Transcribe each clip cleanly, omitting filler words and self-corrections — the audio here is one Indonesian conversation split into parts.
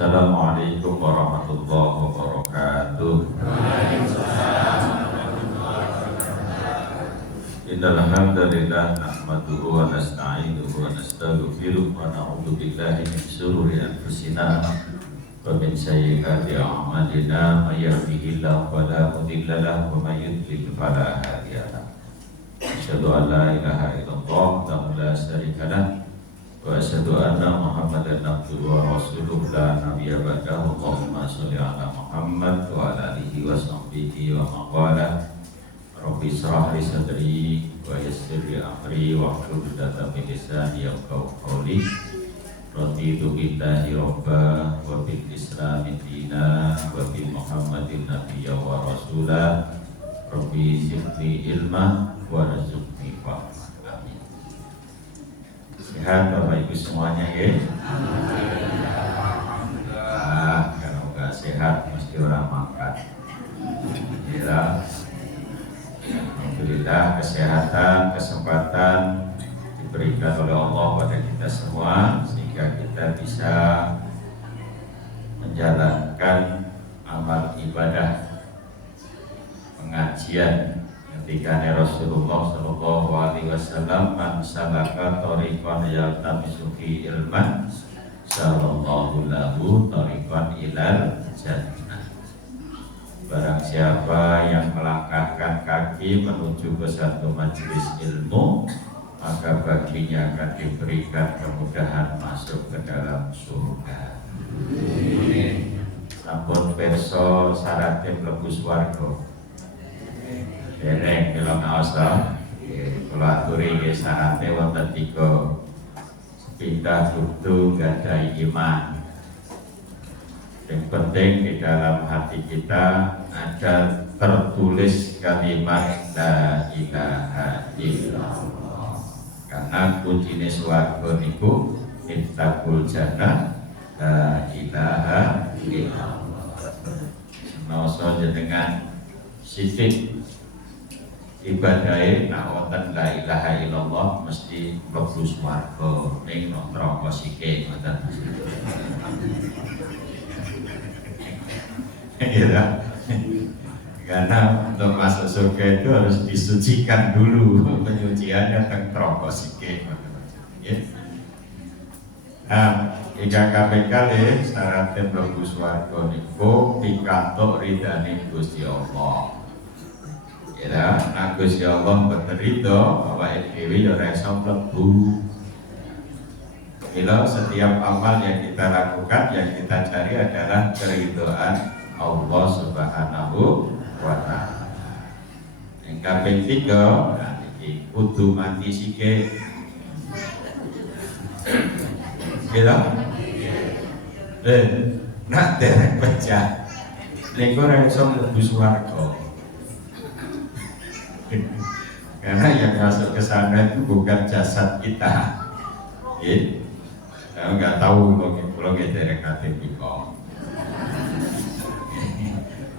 Assalamualaikum warahmatullahi wabarakatuh. Innal hamdalillah nahmaduhu wa nasta'inuhu wa nastaghfiruh wa na'udzu billahi min shururi anfusina wa min sayyiati a'malina may yahdihillahu fala mudilla lahu wa may yudlil fala hadiya lahu. Asyhadu an la ilaha illallah wa la syarika lahu wa asyhadu anna Muhammadan abduhu wa rasuluhu la nabiyya ba'dahu. Allahumma sholli ala Muhammad wa ala alihi wa sahbihi wa man wala. Rabbi shrah li sadri wa yassir li amri wa hlul 'uqdatam min lisani yafqahu qawli. Raditu billahi rabba wa bil islami dina wa bi Muhammadin nabiyya wa rasula. Rabbi zidni ilma wa rzuqni fahma. Sehat Bapak Ibu semuanya ya? Kalau nggak sehat mesti orang makan. Ya, alhamdulillah kesehatan, kesempatan diberikan oleh Allah pada kita semua sehingga kita bisa menjalankan amal ibadah pengajian. Ketika Rasulullah Shallallahu Alaihi Wasallam man salaka thariqan yaltamisu fi ilman sallallahu lahu thariqan ilal jannah. Barang siapa yang melangkahkan kaki menuju ke satu majelis ilmu, maka baginya akan diberikan kemudahan masuk ke dalam surga. Sampun perso syaratnya mlebu swarga. Dereng kalau ngaosa, kalau aturi syaratnya wonten 3. Sepindah kudu gadai iman. Yang penting di dalam hati kita ada tertulis kalimat la ilaha illallah. Karena kuncine swarga niku ittaqul jannah la ilaha illallah. Senaosa jenengan sithik ibadai nak wonten la ilaha illallah mesti mlebu swarga ning neraka sithik ngoten. Ya. Karena untuk masuk surga itu harus disucikan dulu, penyuciannya teng neraka sithik ngoten. Ya. Nah, jika KPK syaratnya mlebu swarga niku pikantuk ridane Gusti Allah. Ya, nah Gusti Allah mboten ridho awake dhewe ya ora iso mlebu. Bila setiap amal yang kita lakukan yang kita cari adalah keridhaan Allah Subhanahu wa taala. Yang kaping 3 nah iki kudu mati sithik. Bila nak derek pecah niku ora iso mlebu swarga. Karena yang masuk ke sana itu bukan jasad kita. Ya, saya nggak tahu kalau kita rekatip itu.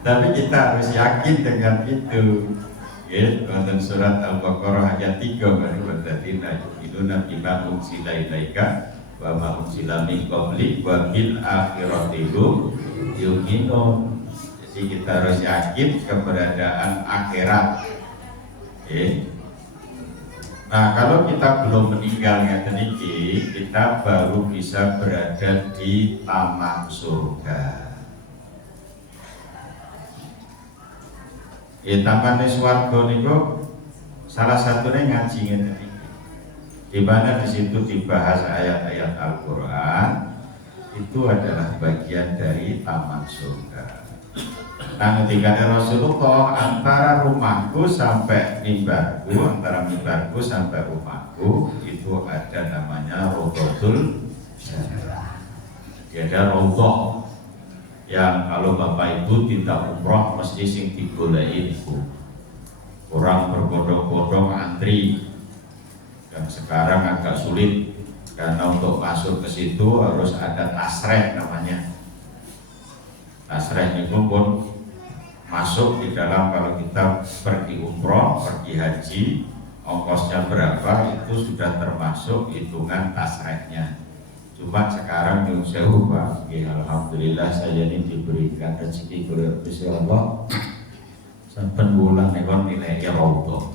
Tapi kita harus yakin dengan itu. Ya, dalam surat Al-Baqarah ayat 3 baru berarti yu'minuna bima unzila ilaika wa ma unzila min qablik wa bil akhirati hum yuqinun. Jadi kita harus yakin keberadaan akhirat. Nah, kalau kita belum meninggal niki, kita baru bisa berada di taman surga. Taman swarga niku salah satunya ngaji ngeten iki. Di mana di situ dibahas ayat-ayat Al-Qur'an itu adalah bagian dari taman surga. Nah, ketika Rasulullah antara rumahku sampai mimbarku, antara mimbarku sampai rumahku itu ada namanya Raudhatul Jannah. Ada raudhah yang kalau Bapak Ibu tidak umroh mesti sing digoleki niku. Orang berbondong-bondong antri. Dan sekarang agak sulit karena untuk masuk ke situ harus ada tasreh namanya. Tasreh niku pun masuk di dalam kalau kita pergi umroh, pergi haji, ongkosnya berapa itu sudah termasuk hitungan tasrehnya. Cuma sekarang nyuwun sewu Pak, alhamdulillah saya ini diberikan rezeki oleh Gusti Allah. Saben bulan nekon nilai raudhah.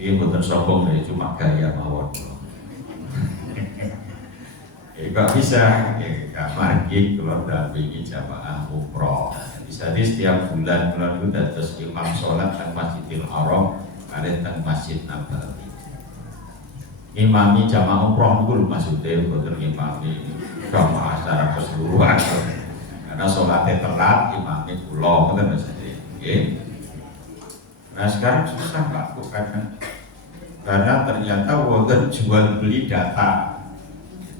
Ini bukan sombong dari cuma gaya mawon. Gak bisa, gak margi kalau dampingi jamaah umroh. Bisa di setiap bulan itu dados imam sholat teng Masjidil Haram, kalian teng Masjid Nabawi. Imami jamaah umroh itu maksudnya bukan imami jamaah secara keseluruhan. Karena sholatnya telat, imami pulau itu maksudnya. Nah sekarang susah Pak, karena ternyata wonten jual beli data.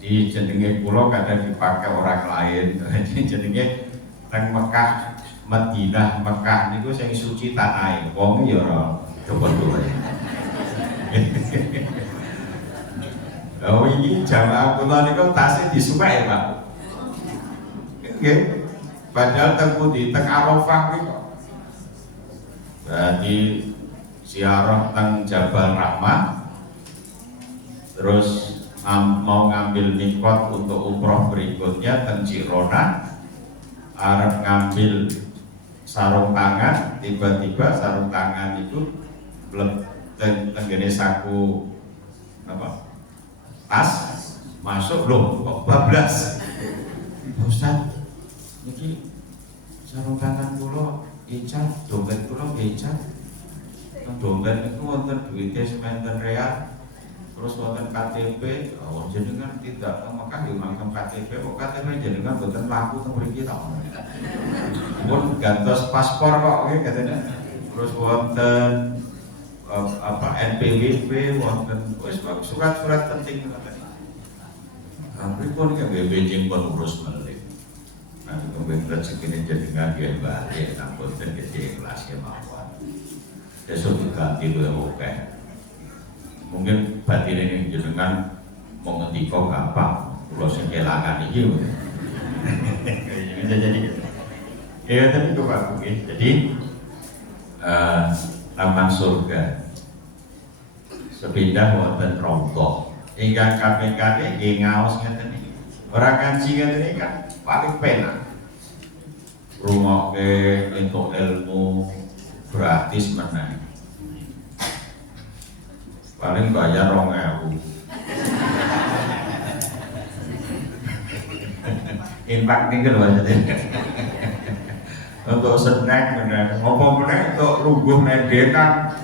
Jadi jenenge pulau kadang dipakai orang lain. Jenenge teng Mekah, Madinah, Mekah niku sing suci tanahe. Wong ya ora coba-coba. Oh ini jamaah kula niku tasih disuwek Pak. Nggih. Padahal teng pundi teng Arafah niku. Berarti ziarah teng Jabal Rahmah. Terus mau ngambil mikot untuk umroh berikutnya teng Jirona, arep ngambil sarung tangan, tiba-tiba sarung tangan itu tenggene saku apa tas masuk loh kok bablas. Ustaz niki sarung tangan kula icat, dompet kula icat. Dompet itu wonten duitnya sementen real. Terus wonten KTP, oh jenengan tidak Mekah di mangkem KTP, kok KTP jenengan boten laku teng mriki ta. Pun gantos paspor kok nggih katanya. Terus wonten NPWP, wonten wis surat-surat penting katanya. Pripun iki BPJS pun urus melih. Nah, kemudian rezeki jenengan nggih bali ampun ten gede ikhlas kemawon. Besok diganti luwih akeh. Mungkin batin ini jenengan mau ngendika gampang, kalau sing kelangan iki. Jadi ya tadi itu Pak Bukit. Jadi taman surga sepindah wonten rombong. Ingkang KPK nggih ngaos ngeten iki. Ora ngaji ngeten iki kan paling penak. Rungokke entuk ilmu gratis meneh. Paling bayar 2.000. Impact nih kan maksudnya. Untuk snack bener, ngomong bener untuk lungguh nedekan.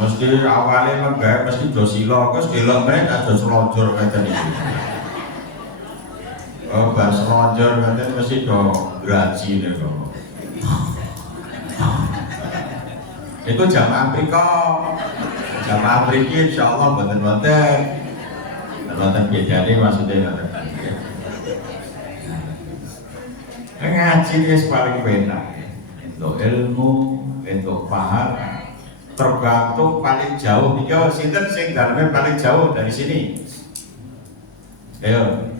Mesti awalnya menggaya mesti dosilo, terus delok mereka ada selonjor kayak tadi. Oh, bar selonjor katanya mesti do graji nih kok. Itu jamaah mriki insyaallah boten-boten. Boten bedane maksudnya ngoten. Ngaji wis paling penak. Untuk ilmu, untuk pahala tergantung paling jauh. Niki sinten sing daleme paling jauh dari sini? Ayo.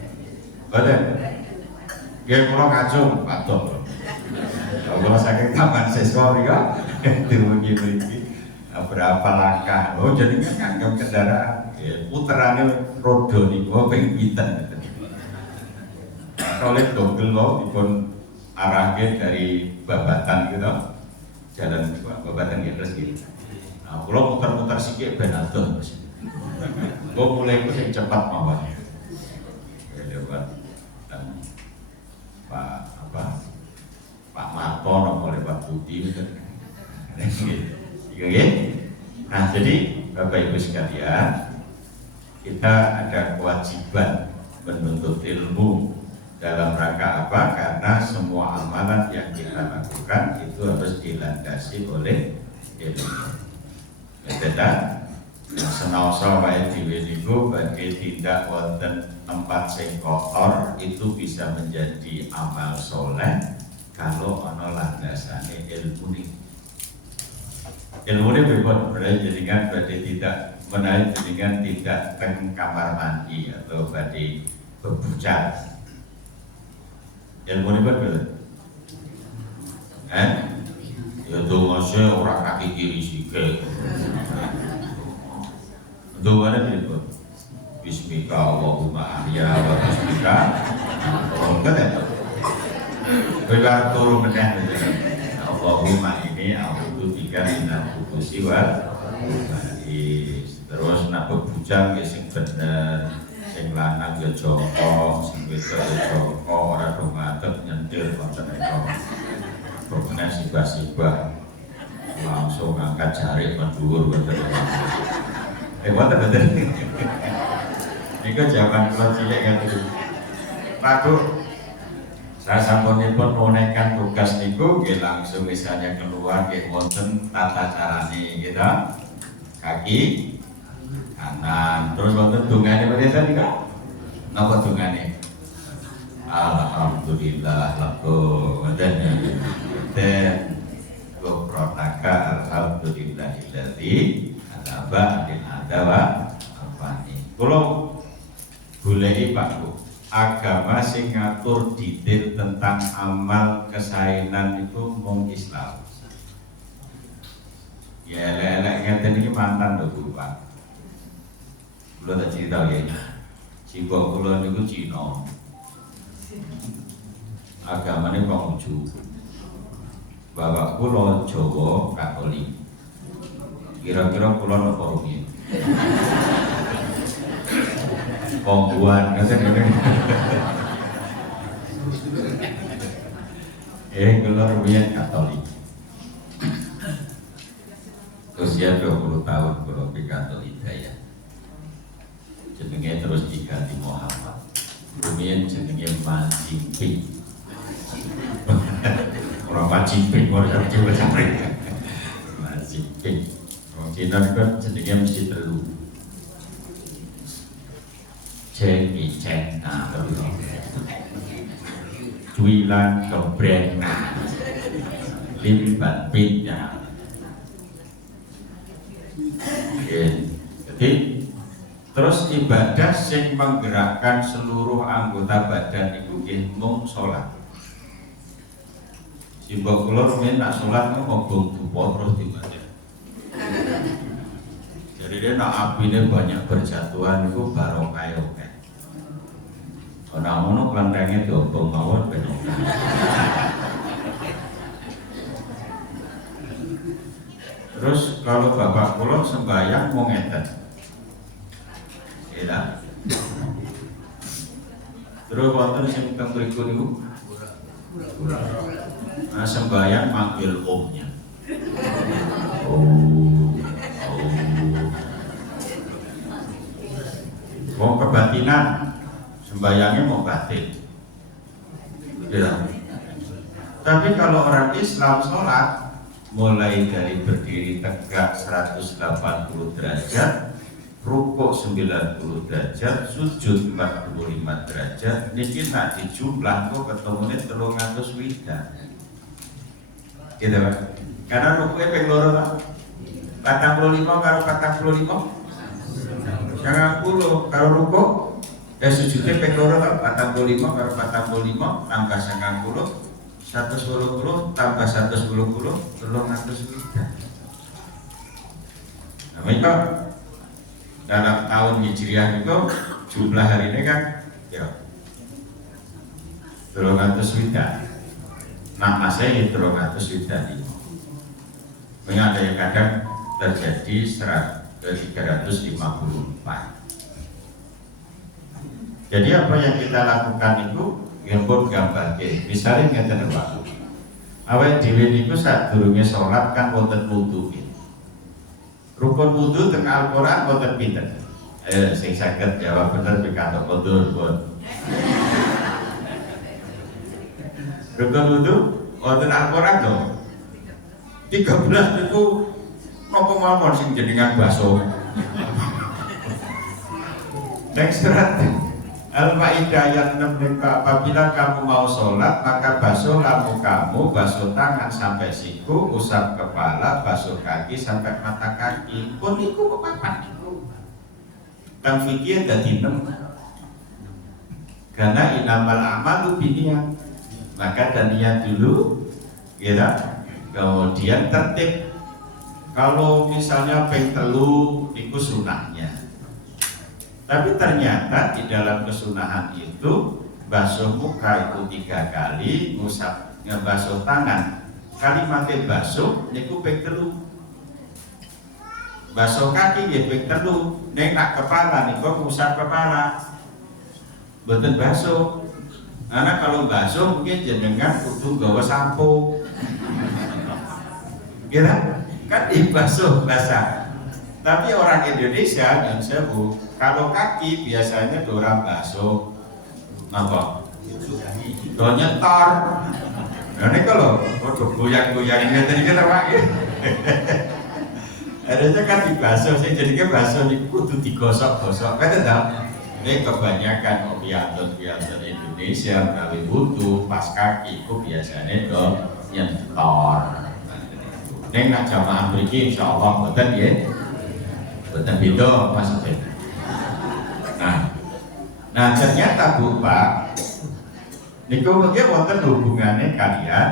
Boten. Nggih kula ngajung patok. Kalau saking taman siswa ya. Dumugi-mugi berapa langkah? Oh jadi kan nganggo kendaraan, puterane roda niku ping pinten. Oleh Google lo dipun arahke dari Babatan gitu, jalan Babatan gitu terus gitu. Nah, kalau muter-muter sikit ben adoh. Gue mulai ku sing cepat mawon. Lewat Pak Marto nopo lewat Budi gitu. Nah jadi Bapak Ibu sekalian, kita ada kewajiban menuntut ilmu dalam rangka apa? Karena semua amalan yang kita lakukan itu harus dilandasi oleh ilmu. Beda, senaosa wae dhewe niku badhe tindak wonten tempat sing kotor itu bisa menjadi amal soleh kalau ana landasane ilmu niku. Ilmu ini berarti jenengan badhe tidak menaik jenengan tidak teng kamar mandi atau badhe bebucat. Ilmu ini berarti ya dongase orang kaki kiri sikil. Dongane pripun? Bismika Allahumma ahya wa bismika ya. Bila turun meneh Allahumma ini a'udzu bika minal khubuthi wal khaba'is. Terus nak bebujang ya sing bener, sing lanang ya jongkok, sing wedok ya jongkok, ora do ngadeg nyentil wonten eka. Pokoknya sibah-sibah langsung angkat jari menduwur wonten. Wonten bener. Niku jaman kula cilik ngeten. Pak Bu, saya sampunipun menunaikan tugas niku nggih langsung misalnya keluar nggih wonten tata carane gitu. Kaki kanan, terus wonten dungane meneh nika. Napa dungane? Alhamdulillah lega ngoten ya. Dan gofronaka alhamdulillahilladzi adaba bil adawa apane. Kula goleki Pak Bu, agama sing ngatur detail tentang amal kesaenan itu mung Islam. Ya elek-elek ngeten iki mantan lho Bu Pak. Kula tak cerita ya. Simbok kula niku Cina. Agamane Konghucu. Bapak kula Jawa Katolik. Kira-kira kula napa rumiyin? Kongguan ngoten ngene. Kula rumiyin Katolik. Usia 20 tahun kula pikantuk hidayah. Jenenge terus diganti Muhammad. Rumiyin jenenge Majimping. Orang Majimping ora sampe. Majimping. Wong Cina niku jenenge mesti telu. Ceng iceng nah Cuilan kebreng nah Limbat pitnya. Jadi terus ibadah sing menggerakkan seluruh anggota badan itu mung sholat. Simbok kula rumiyin nak sholat ngobong dupa terus dibaca. Jadi dia nak apine banyak berjatuhan itu barokah oke. Ana ngono klentenge diobong mawon ben. Terus kalau bapak kula sembahyang mau ngeten. Ya. Terus wonten sing teng mriku niku nah sembahyang manggil omnya. Mau kebatinan sembayangnya mau batin. Ya. Tapi kalau orang Islam sholat mulai dari berdiri tegak 180 derajat, rukuk 90 derajat, sujud 45 derajat, niki nak dijumlah kok ketemune 300 wida. Gitu Pak. Karena rukuknya ping loro Pak. 45 karo 45. 90 karo rukuk sujudnya ping loro Pak. 45 karo 45 tambah 90 120 tambah 120 300 wida. Nah, itu dalam tahun Hijriah itu jumlah hari ini kan ya 300 wida. Nah Masehi 300 wida ini. Ada yang kadang terjadi 354. Jadi apa yang kita lakukan itu yang pun gambar misalnya ngeten Pak. Awake dhewe niku sadurunge salat kan wonten wudu. Rukun wudu teng Al-Qur'an wonten pinten? Ayo sing saged jawab bener pikantuk kondur pun. Rukun wudu wonten Al-Qur'an to. 13 niku napa mawon sing jenengan baso. Next surat Al-Maidah ayat 6, apabila kamu mau sholat maka basuh lampu kamu, basuh tangan sampai siku, usap kepala, basuh kaki sampai mata kaki. Pun iku kepapat iku. Kang fikir dadi 6. Karena inamal amalu binniyat. Maka dan niat dulu, ya. Kemudian tertib. Kalau misalnya ping telu iku sunahnya. Tapi ternyata di dalam kesunahan itu basuh muka itu 3 kali, ngebasuh tangan. Kalimatnya basuh niku ping 3. Basuh kaki nggih ping 3. Nek nak kepala niku ngusap kepala. Mboten basuh. Karena kalau basuh mungkin jenengan kudu gawa sampo. Kira kan dibasuh basah. Tapi orang Indonesia yang sebu, kalau kaki biasanya orang basuh apa? Do nyetor. Nah ini kalau goyang-goyang ini kita Pak. Harusnya kan dibasuh sih, jadi basuh ini kudu digosok-gosok. Kan tidak? Ini kebanyakan piantun Indonesia melalui wudu pas kaki itu biasanya do nyetor. Ini nak jamaah mriki insyaallah mboten ya. Mboten beda maksudnya. Nah ternyata Bu Pak niku mungkin wonten hubungannya kalian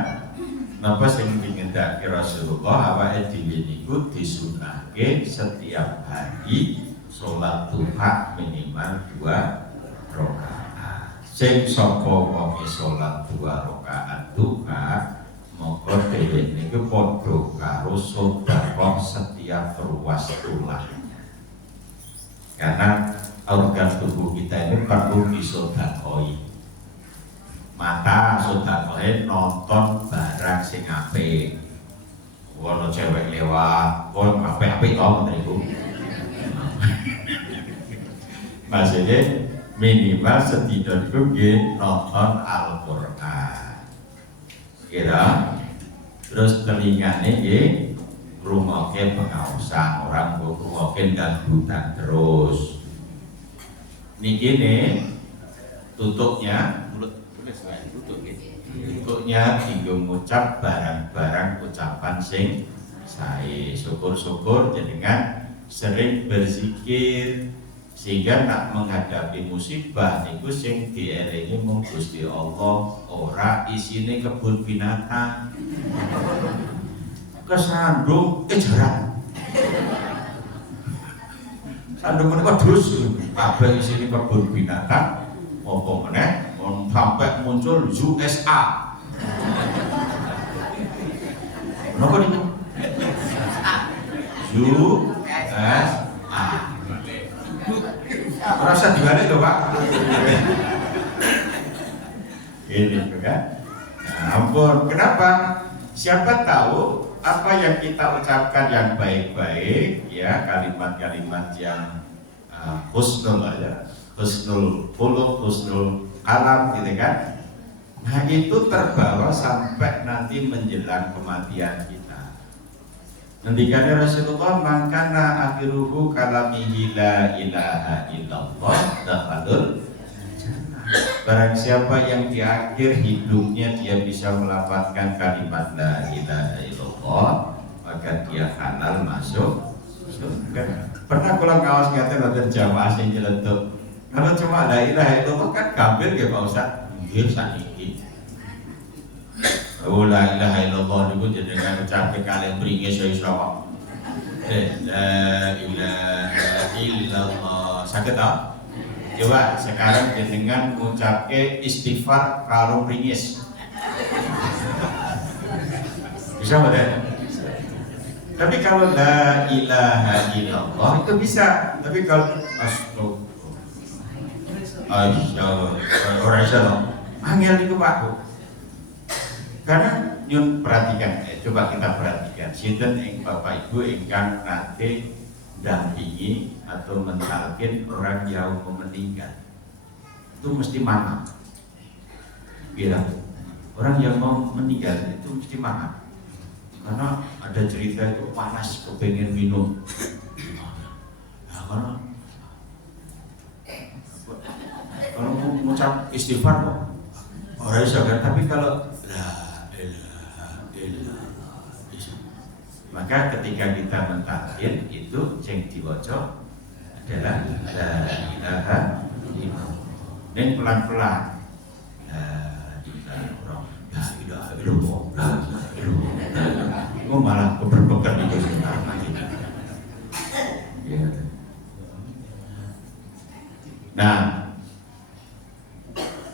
napa sing dingendaki Rasulullah awake dhewe niku disunahke setiap hari salat duha minimal 2 rakaat. Sing sapa wong salat 2 rakaat duha monggo dhewe niku padha karo sedekah setiap ruas tulang. Karena organ tubuh kita ini perlu disodakoi. Mata sodakoi nonton barang sing apik. Kalau cewek lewat, apik-apik tau menteriku. Maksudnya minimal setidaknya nggih nonton Al-Qur'an. Kira terus telingane nggih ngrungokke pengaosan, orang ngrungokke dangdutan terus. Niki nih tutupnya tinggal ngucap barang-barang ucapan sing sae. Syukur-syukur jenengan sering berzikir sehingga nak menghadapi musibah niku sing dielingi mung Gusti Allah, ora isine kebun binatang. Kesandung jaran. Sandung menika dus kabeh isine kebun binatang apa meneh sampai muncul USA. Napa niku? USA. Rasa dibalik lho Pak. Ini kan. Nah, ampun, kenapa? Siapa tahu apa yang kita ucapkan yang baik-baik, ya kalimat-kalimat yang husnul aja, husnul khuluq, husnul alam, gitu kan? Nah itu terbawa sampai nanti menjelang kematian kita. Ngendikane Rasulullah, mangkana akhiruhu kalamihi la ilaha illallah dakhalul jannah. Barang siapa yang di akhir hidupnya dia bisa melafazkan kalimat la ilaha illallah, maka dia halal masuk surga. Pernah kalau kawas ngaten wonten jamaah sing nyeletuk. Kalau cuma la ilaha illallah kan kafir ya Pak Ustaz. Nggih sakniki. Oh la ilaha illallah niku jenengan ucapke kalih bringis iso kok. La ilaha illallah. Saged ta? Coba sekarang jenengan mengucapke istighfar karo bringis. Bisa enggak? Tapi kalau la ilaha illallah itu bisa. Tapi kalau orang Islam angel itu Pak. Karena nyun perhatikan, coba kita perhatikan. Sinten ing Bapak Ibu ingkang nate dampingi atau mentalkin orang yang mau meninggal, itu mesti mana? Bilang orang yang mau meninggal itu mesti mana? Karena ada cerita itu panas kepengen minum. Nah, kalau mau mengucap istighfar kok orang bisa kan, tapi kalau maka ketika kita mentakbir itu yang diwaca adalah la ilaha illallah. Dan pelan-pelan la ilaha illallah. Itu malah keberbekan itu sebenarnya. Nah,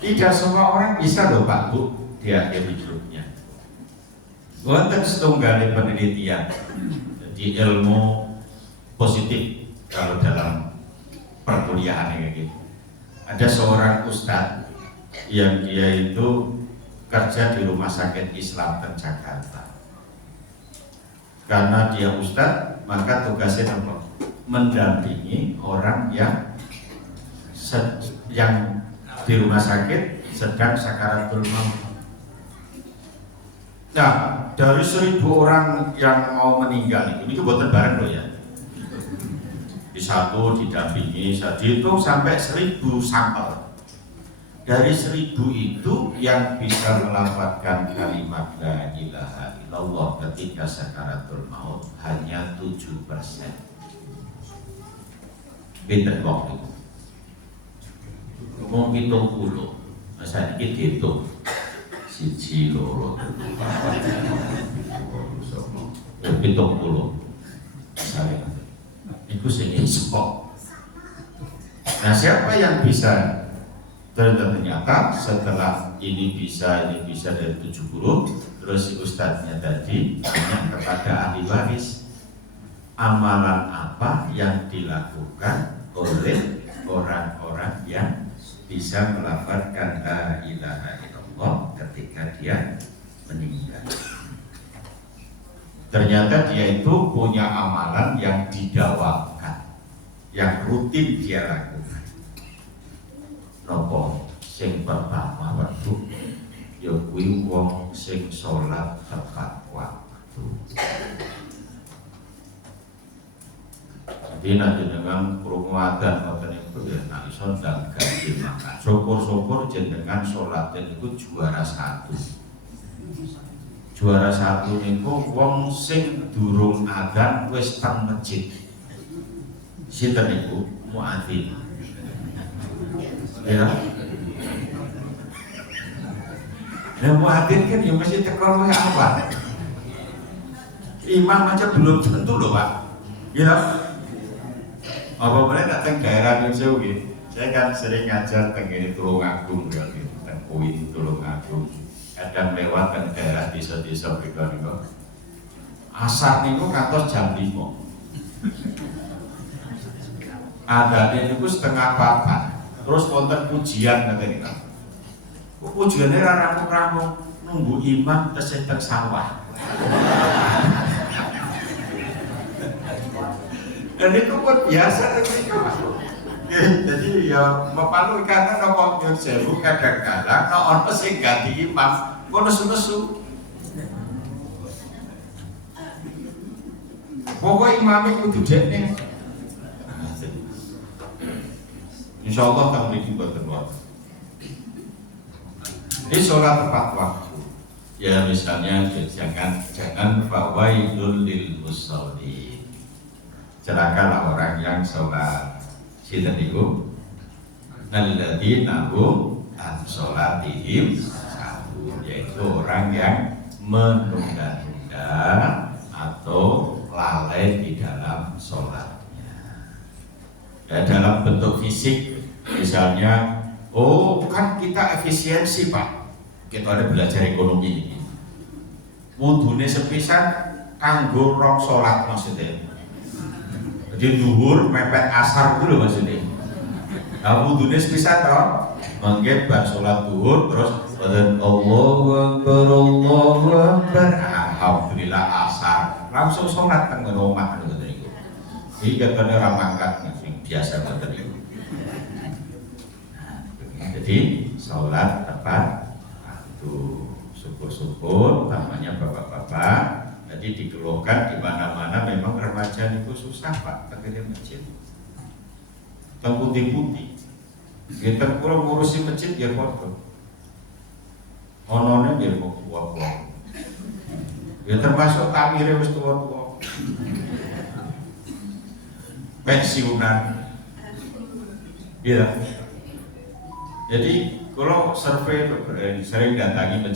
tidak semua orang bisa loh Pak Bu di akhir hidupnya. Wonten setunggal penelitian, jadi ilmu positif kalau dalam perkuliahan kayak gitu. Ada seorang ustadz yang dia itu kerja di rumah sakit Islam di Jakarta. Karena dia ustadz, maka tugasnya apa? Mendampingi orang yang di rumah sakit sedang sakaratul maut. Nah, dari 1.000 orang yang mau meninggal ini buatan bareng loh ya. Di satu didampingi, dihitung sampai 1.000 sampel. Dari 1.000 itu yang bisa melafalkan kalimat la ilaha illallah ketika sakaratul maut hanya 7%. Pinten waktu itu. Mau hitung puluh, masa ini dihitung 1, 2, 3, 4, 5, 6, 7, 8, 9, 10, hitung puluh. Misalnya, itu sini sepok. Nah, siapa yang bisa? Ternyata setelah ini bisa dari 70, terus si ustadznya tadi tanya kepada ahli waris, amalan apa yang dilakukan oleh orang-orang yang bisa melafalkan la ilaha illallah ketika dia meninggal. Ternyata dia itu punya amalan yang didawamkan, yang rutin dia lakukan. Nopo sing pertama waktu ya kuwi wong sing salat tepat waktu. Jadi nanti dengan perumuatan ngoten itu ya nak iso ndang ganti makan. Syukur-syukur jenengan sholatnya itu juara 1. Juara 1 niku wong sing durung adzan wis teng masjid. Sinten niku? Muadzin. Ya. Nah, muadzin kan ya mesti teko luwih awal. Imam aja belum tentu loh Pak. Ya. Apa boleh datang daerah Indonesia gitu? Saya kan sering ngajar tengene Tulungagung ya, teng Kuin Tulungagung. Kadang lewat ke daerah desa-desa mriku. Asar niku kantos jam 5. Adane niku setengah 4. Terus wonten pujian ngeten iki. Pujiane ra rampung-rampung nunggu imam tesih teng sawah. Dan itu pun biasa ketika jadi ya mepalu karena nopo yang sewu kadang-kadang no ono sing ganti imam kok nesu-nesu. Pokoknya imamnya kudu dekne. Insyaallah tahun ini boten waktu. Ini sholat tepat waktu. Ya misalnya jangan fawaidul lil musallin. Celakalah orang yang sholat sinten niku alladzina hum an sholatihim sahun, yaitu orang yang menunda-nunda atau lalai di dalam sholatnya. Ya, dalam bentuk fisik misalnya, oh kan kita efisiensi Pak, kita ada belajar ekonomi ini. Wudune sepisan kanggo rong sholat maksudnya. Jadi duhur mepet asar dulu maksudnya. Nah wudhunya sepisah toh, mangke bar sholat duhur terus badan Allahu Akbar, alhamdulillah asar langsung sholat kan ngeromah gitu itu. Jadi katanya ramangkat yang biasa katanya. Jadi sholat tepat waktu, syukur-syukur namanya bapak-bapak. Jadi dikeluhkan di mana-mana memang remaja itu susah Pak, pakai masjid. Teng putih-putih. Kita kurang ngurusi masjid ya foto. Onone dia mau tua-tua. Ya termasuk takmire wis tua-tua. Pensiunan. Iya. Jadi kalau survei sering datangi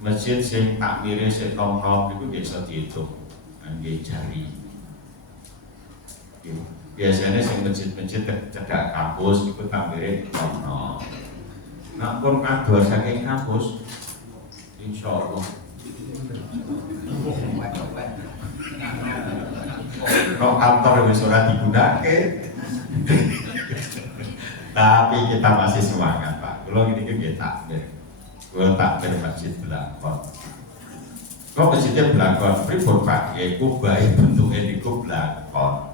masjid sing takmire sing nom-nom itu biasa dihitung ngangge jari. Biasanya sing masjid-masjid cedhak kampus iku tampire ono. Nek pun kadua saking kampus insyaallah no kantor wis ora digunakake. Tapi kita masih semangat Pak. Kalau ini kita takbir. Kalau takbir masjid belakon. Kok masjidnya belakon? Pripun Pak? Yaitu baik bentuknya niku belakon.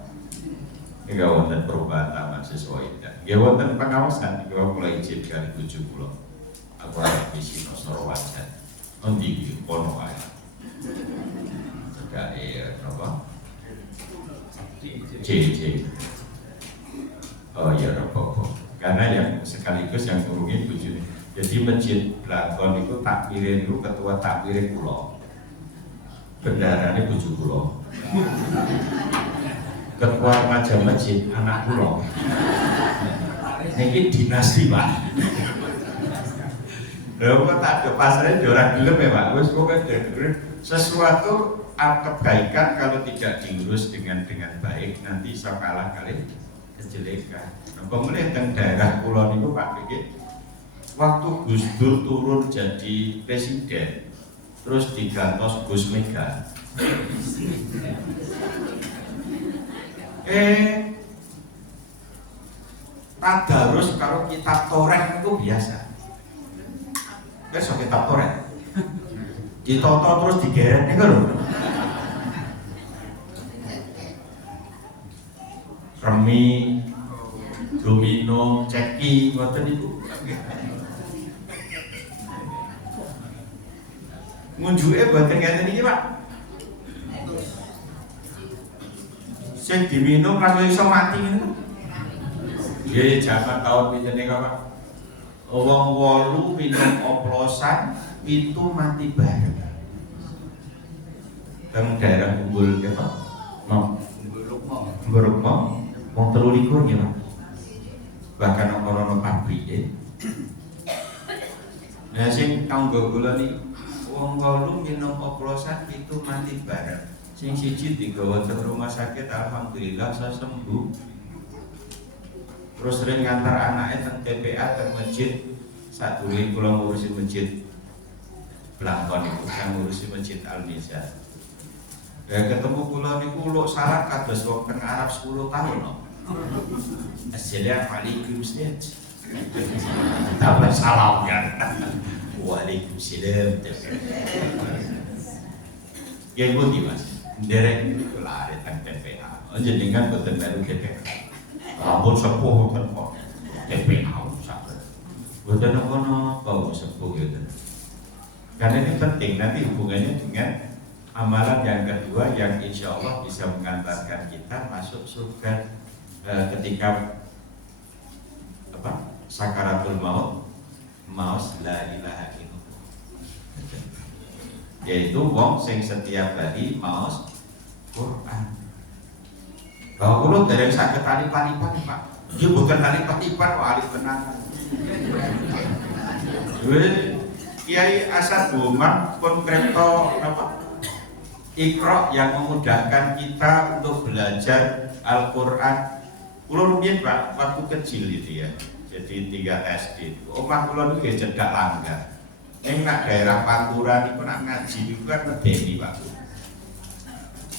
Ini gak wonten perubahan taman siswa indah. Gak wonten pengawasan. Kalau mulai izin kali 70. Aku ada misi nosor wajan. Nanti kono aja. Juga apa? C. Oh iya apa-apa. Karena yang sekaligus yang ngurungin bujuni. Jadi masjid belakon itu takbirin itu ketua takbirin pulau. Bendaranya buju pulau. Ketua remaja masjid anak pulau. Ini dinasti Pak. Lalu tak ada pasarnya orang gelem ya Pak. Wes sesuatu kebaikan kalau tidak diurus dengan baik nanti bisa kalah kali kejelekan. Nah, pemerintah daerah Kulon itu Pak Pikir waktu Gus Dur turun jadi presiden terus digantos Gus Mega. Tadarus kalau kitab Toreh itu biasa. Besok kitab Toreh ditoto terus digeret nih kan loh. Remi, domino, ceki, ngoten itu. Ngunjuke boten ngeten iki, Pak. Sing diminum ra iso mati ngono. Nggih, jaman tahun pinten niku, Pak. Wong 8 minum oplosan itu mati bareng. Teng daerah Umbul ya, Pak. Mburukmo. Wong 23 ya Pak. Bahkan ono pabrik ya. Nah sing tangga kula niki wong 8 minum oplosan itu mati bareng. Sing siji digawa teng rumah sakit alhamdulillah saya sembuh. Terus sering ngantar anaknya teng TPA teng masjid. Sadurunge kula ngurusi masjid Blangkon itu yang ngurusi masjid Al-Nisa. Ya ketemu kula niku luk salat kados wong teng Arab 10 tahun no. Assalamualaikum Ustaz. Tambah salam ya. Waalaikumsalam. Ya ngerti Mas. Derek niku lare teng TPA. Jenengan boten melu TPA. Ampun sepuh ten kok. TPA sampe. Boten ono apa sepuh gitu. Karena ini penting nanti hubungannya dengan amalan yang kedua yang insya Allah bisa mengantarkan kita masuk surga ketika sakaratul maut la ilaha illallah, yaitu wong sing setiap hari maos Quran. Bahwa kulo dereng saged alif-alifan Pak. Dia bukan alif-alifan, alif tenangan. Kiai Asad Umar pun kripto Iqra yang memudahkan kita untuk belajar Al-Quran. Kulo rumiyin Pak, waktu kecil itu ya. Jadi 3 SD. Omah kulo niku cedak langgar. Ning nak daerah Pantura niku nak ngaji niku kan medeni Pak.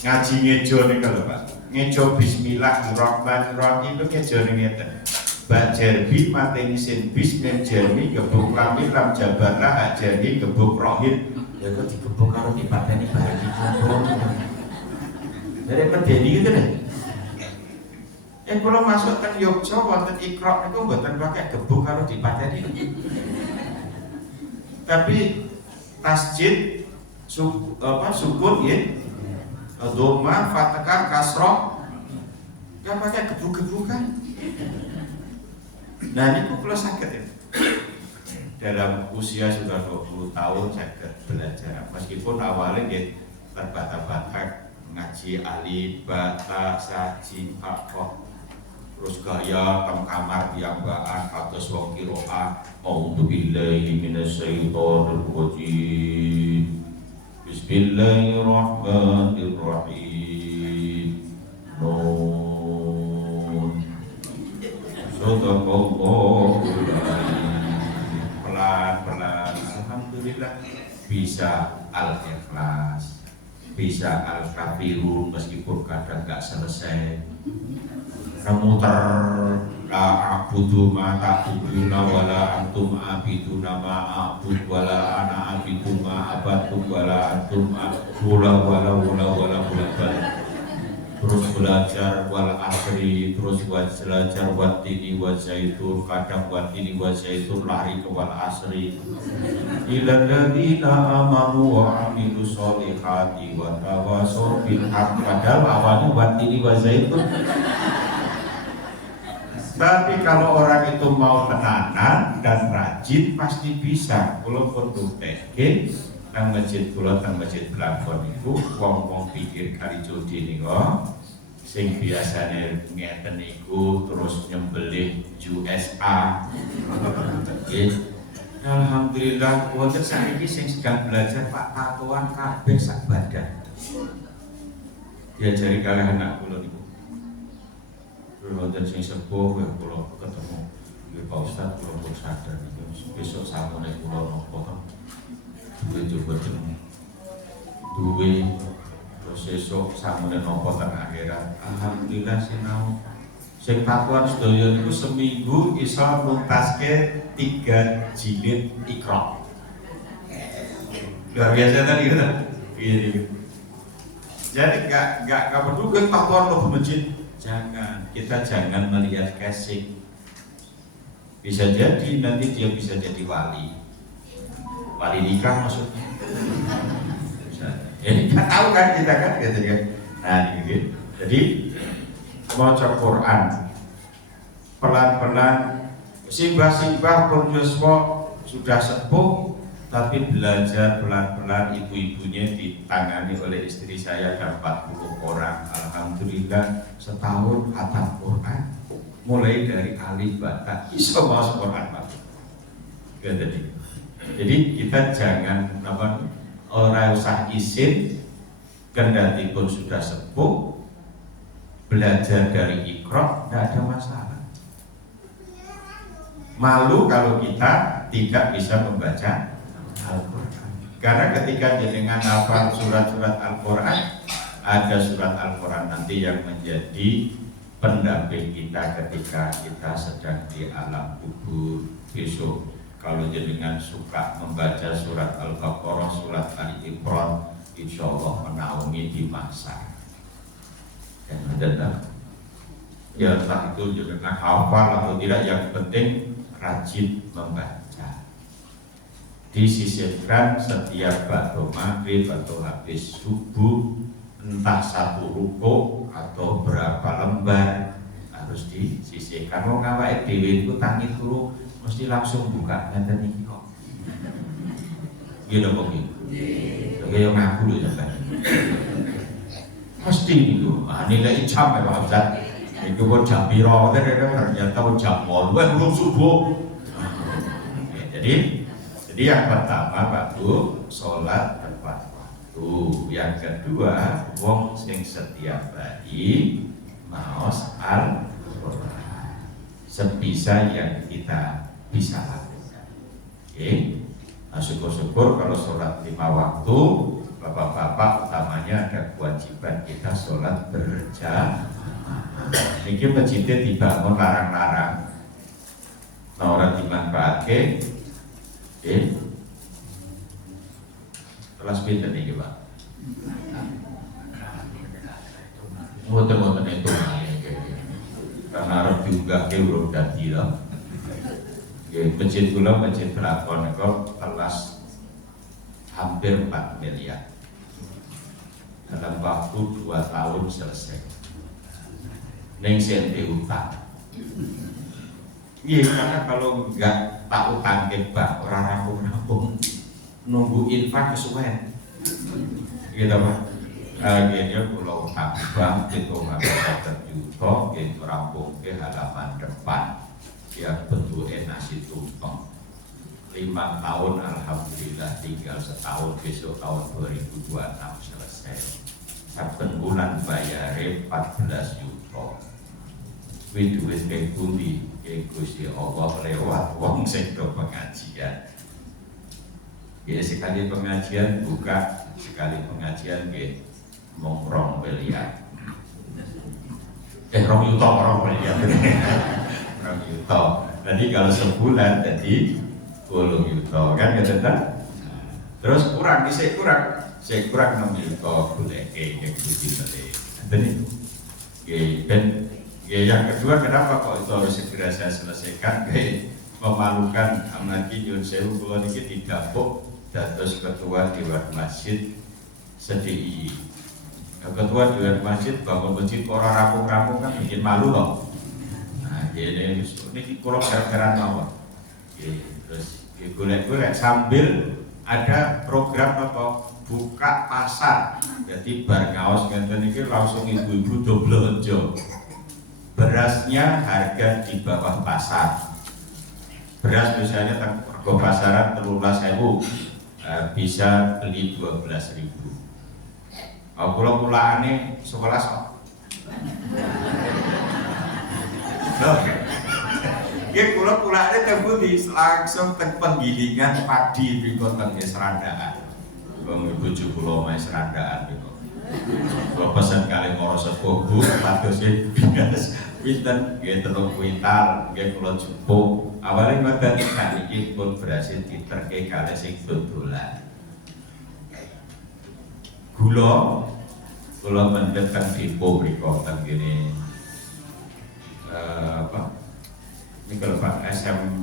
Ngaji ngejo niku lho Pak. Ngejo bismillahirrahmanirrahim itu ngejone ngeten. Bak jerbi mateni sin bis men jermi gebuk lamir lam jabarlah ajani gebuk rohim. Ya kok digebuk karo dipateni bareng iki. Dari medeni gitu deh. Kalau masuk ke Yogyakarta wonten Iqra niku mboten pakai gebuk karo dipateni. Tapi tasjid sukun ya. Dhamma fathah kasrah enggak pakai gebuk-gebukan. Nah ini kula sakit ya. Dalam usia sudah 20 tahun saya belajar meskipun awalnya ya terbata-bata ngaji alif, bata, saji, akhoh. Terus gaya teng kamar piyambakan kados wong qiraah a'udzubillahi minasyaitonir rajim bismillahirrahmanirrahim nun sadaqallahu pelan-pelan. Alhamdulillah bisa al-ikhlas, bisa al-kafirun meskipun kadang nggak selesai. Muter la a'budu ma ta'buduna wala antum abiduna ma a'bud wala ana abidu ma abadtum wala antum wala terus belajar wal asri, terus belajar watini wa zaitun, kadang watini wa zaitun lari ke wal asri. Ilal ladzina amanu wa amilus sholihati wa tawasaw bil haqq. Padahal awalnya watini wa zaitun. Tapi kalau orang itu mau tenanan dan rajin pasti bisa. Kalau pun teknik nang masjid kula teng masjid Blangkon niku wong-wong pikir kali jodi niku sing biasane ngeten niku terus nyembelih USA. Nggih. Alhamdulillah wonten saiki sing sedang belajar Pak tatoan kabeh sak badan. Diajari kalih anak kula niku. Wonten sing sepuh kula ketemu nggih Pak Ustaz kula pun sadar niku besok samune kula napa to duwe coba jeneng duwe terus esuk samune napa teng akhirat. Alhamdulillah sinau sing tatuan sedaya niku seminggu iso nuntaske 3 jilid Iqra. Luar biasa tadi kan? Iya. Jadi enggak perlu ke tatuan ke masjid. Jangan, kita jangan melihat casing. Bisa jadi nanti dia bisa jadi wali nikah maksudnya. Ini nggak tahu kan kita kan, gitu kan. Nah, gitu. Jadi baca Quran pelan-pelan, simbah-simbah pun sudah sepuh, tapi belajar pelan-pelan. Ibu-ibunya ditangani oleh istri saya ada 40 orang. Alhamdulillah setahun khatam Quran mulai dari alif bata iso maos Quran Pak. Jadi kita jangan orang usah izin kendati pun sudah sepuh belajar dari Iqra tidak ada masalah. Malu kalau kita tidak bisa membaca Al-Quran. Karena ketika jenengan hafal surat-surat Al-Quran, ada surat Al-Quran nanti yang menjadi pendamping kita ketika kita sedang di alam kubur besok. Kalau jenengan suka membaca surat Al-Baqarah, surat Al-Imran, insya Allah menaungi di masa. Dan ya entah itu jenengan hafal atau tidak, yang penting rajin membaca. Disisipkan setiap waktu maghrib atau habis subuh, entah 1 ruko atau berapa lembar harus disisihkan. Mau ngawake dhewe iku tangi turu mesti langsung buka ngeten iki kok. Nggih lho kok iki. Kaya ngaku lho sampeyan. Mesti niku. Nilai jam ya Pak Ustaz. Iku kok jam piro ternyata jam 8 belum subuh. Jadi yang pertama waktu sholat tepat waktu. Yang kedua wong sing setiap hari maos Al-Quran sebisa yang kita bisa lakukan. Oke, syukur-syukur kalau sholat 5 waktu, bapak-bapak utamanya ada kewajiban kita sholat berjamaah. Ini masjidnya dibangun larang-larang, nah orang dimanfaatkan. Oke, kelas pinter nih Pak. Muter-muter itu karena harus diunggah ke urut dadi loh. Masjid kula masjid Blangkon itu kelas hampir 4 miliar dalam waktu 2 tahun selesai. Neng sente utang. Iya, karena kalau enggak tak utang ke bank orang rampung-rampung nunggu infak kesuwen. Gitu Pak. Akhirnya pulau utang bank itu nggak 1 juta, gitu rampung ke halaman depan. Ya bentuknya nasi tumpeng 5 tahun alhamdulillah, tinggal setahun besok tahun 2026 selesai. Saben bulan bayar 14 juta. Duit kayak pundi Gusti Allah lewat wong sing do pengajian. Ya sekali pengajian buka, sekali pengajian nggih mung 2 miliar. 2 juta 2 miliar. 2 juta. Jadi kalau sebulan jadi 10 juta kan gitu kan. Terus kurang, saya kurang 6 juta boleh kayak Gusti tadi. Dan yang kedua, kenapa kok itu harus segera saya selesaikan? Memalukan amati Yun Sewu kula niki didapuk dados ketua Dewan Masjid SDII. Ketua Dewan Masjid bangun masjid orang rampung-rampung kan bikin malu loh. Nah, ini kula gara-gara mawon. Terus golek-golek sambil ada program apa? Buka pasar. Jadi bar ngaos ngenten iki langsung ibu-ibu do belanja. Berasnya harga di bawah pasar. Beras misalnya harga pasaran 13.000, bisa beli 12.000. Pulang-pulangane 11 kok. Loh. Nggih kula pulangane tebuti langsung teng penggilingan padi mriku teng Serandaan. Wong bojo kula mae Serandaan mriku. Kula pesen kali moro sepuh Bu, padose binas pinten nggih 3 kuintal, nggih kula jupuk. Awale ngoten sakniki pun berhasil diterke kali sing dodolan. Gula mendhet teng depo mriku teng kene ini kalau Pak SM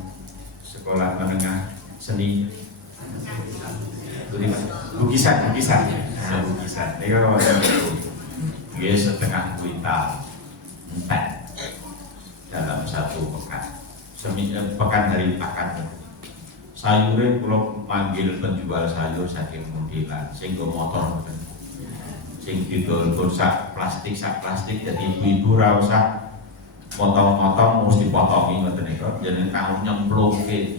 Sekolah Menengah Seni lukisan. Ini kalau dia setengah kuintal empat dalam 1 pekan. Pekan hari pakan. Sayurnya kalau manggil penjual sayur saking Muntilan, sing go motor, sing didol sak plastik, jadi ibu-ibu ra usah potong-potong mesti potongi ngoten niku, jeneng kang nyemplungke.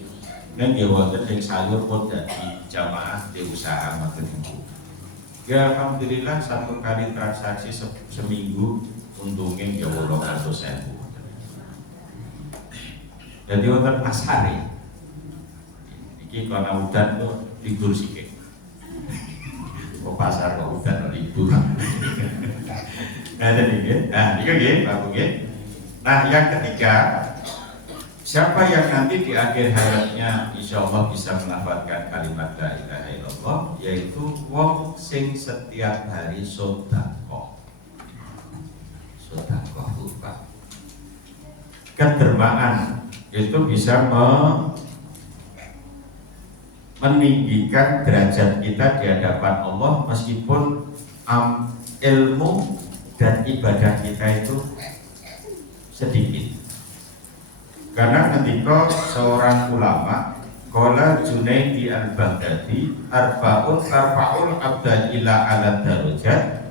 Nek nggih wonten sing sayur pun dadi jamaah di usaha ngoten niku. Ya alhamdulillah 1 kali transaksi seminggu untungnya ya 800.000. Jadi wonten pasare. Iki karena udan tuh libur sithik. Kok pasar kok udan libur. Nah jadi niku nggih Pak Bu nggih. Nah yang ketiga, siapa yang nanti di akhir hayatnya insya Allah bisa melafalkan kalimat la ilaha illallah, yaitu wong sing setiap hari sedekah lupa. Kedermaan itu bisa meninggikan derajat kita di hadapan Allah meskipun ilmu dan ibadah kita itu sedikit. Karena ketika seorang ulama qala Junaidi al-Baghdadi arfa'ul abda ila ala darajat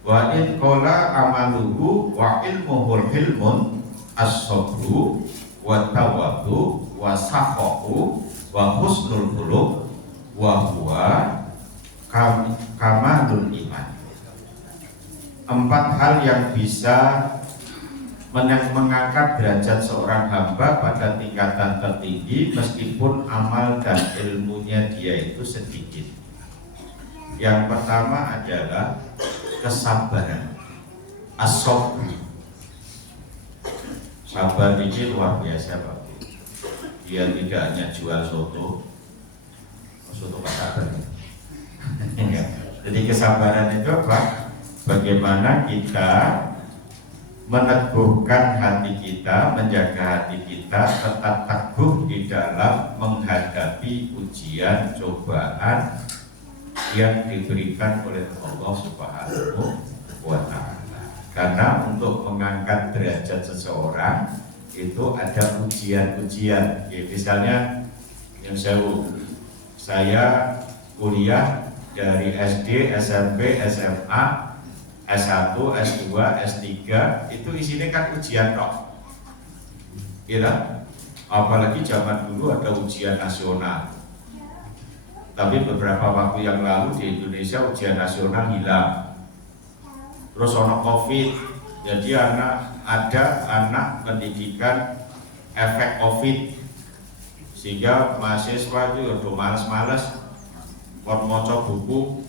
wa in qala amaluhu wa ilmuhul hilmun as-sabru wa tawadu wa sakhahu wa husnul khuluq wa huwa kamalul iman. 4 hal yang bisa mengangkat derajat seorang hamba pada tingkatan tertinggi meskipun amal dan ilmunya dia itu sedikit. Yang pertama adalah kesabaran, as-sabr. Sabar ini luar biasa Pak. Dia tidak hanya jual soto kesabaran. Jadi kesabaran itu apa? Bagaimana kita meneguhkan hati kita, menjaga hati kita tetap teguh di dalam menghadapi ujian, cobaan yang diberikan oleh Allah Subhanahu wa Ta'ala. Karena untuk mengangkat derajat seseorang itu ada ujian-ujian. Ya, misalnya yang saya kuliah dari SD, SMP, SMA, S1, S2, S3 itu isinya kan ujian kok. Ya, apalagi zaman dulu ada ujian nasional. Tapi beberapa waktu yang lalu di Indonesia ujian nasional hilang. Terus ono Covid, jadi ada anak pendidikan efek COVID, sehingga mahasiswa itu udah males-males maca buku,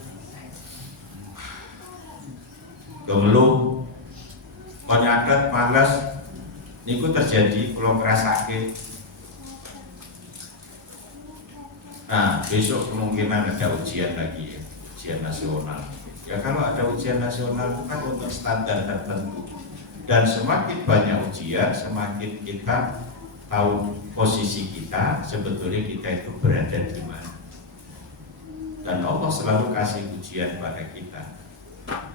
gemeluh, nyatet, males. Niku terjadi kalau ngerasake. Nah, besok kemungkinan ada ujian lagi ya, ujian nasional. Ya kalau ada ujian nasional itu kan untuk standar tertentu. Dan semakin banyak ujian, semakin kita tahu posisi kita, sebetulnya kita itu berada di mana. Dan Allah selalu kasih ujian pada kita.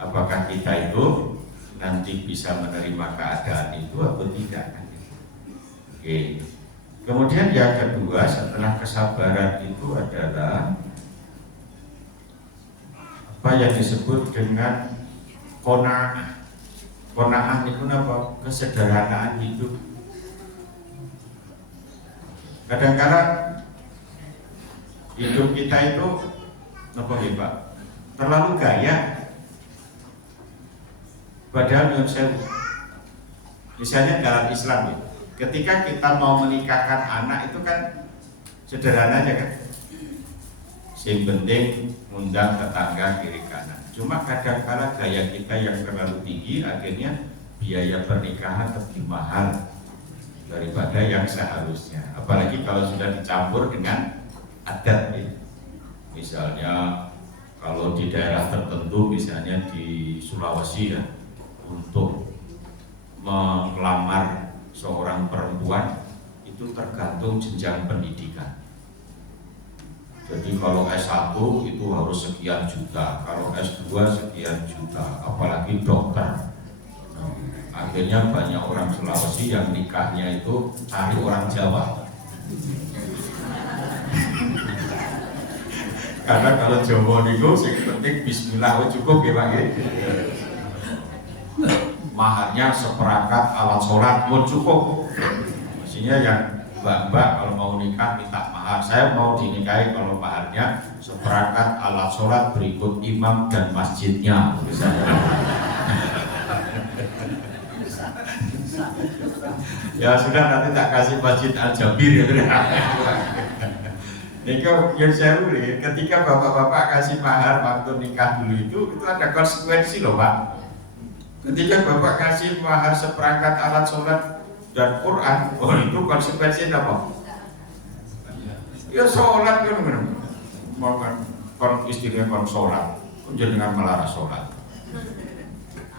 Apakah kita itu nanti bisa menerima keadaan itu atau tidak? Oke. Kemudian yang kedua setelah kesabaran itu adalah apa yang disebut dengan qanaah. Qanaah itu apa? Kesederhanaan hidup. Kadang-kadang hidup kita itu apa hebat? Terlalu gaya. Padahal yang saya misalnya dalam Islam ya, ketika kita mau menikahkan anak itu kan sederhana aja kan. Yang penting undang tetangga kiri kanan. Cuma kadang-kadang gaya kita yang terlalu tinggi, akhirnya biaya pernikahan lebih mahal daripada yang seharusnya. Apalagi kalau sudah dicampur dengan adat ya. Misalnya kalau di daerah tertentu, misalnya di Sulawesi ya, untuk melamar seorang perempuan itu tergantung jenjang pendidikan. Jadi kalau S1 itu harus sekian juta, kalau S2 sekian juta, apalagi dokter. Akhirnya banyak orang Sulawesi yang nikahnya itu cari orang Jawa. Karena kalau Jawa niku sing penting bismillah cukup ya Pak. Maharnya seperangkat alat sholat pun cukup. Maksudnya yang mbak-mbak kalau mau nikah minta mahar, saya mau dinikahi kalau maharnya seperangkat alat sholat berikut imam dan masjidnya misalnya. Ya sudah, nanti tak kasih masjid Al-Jabir ya. Nikah yang saya lihat ketika bapak-bapak kasih mahar waktu nikah dulu itu ada konsekuensi loh Pak. Ketika bapak kasih mahar seperangkat alat sholat dan Quran, oh itu konsekuensinya apa? Ya sholat kan, mau kan istilahnya kon sholat, jangan melarang sholat.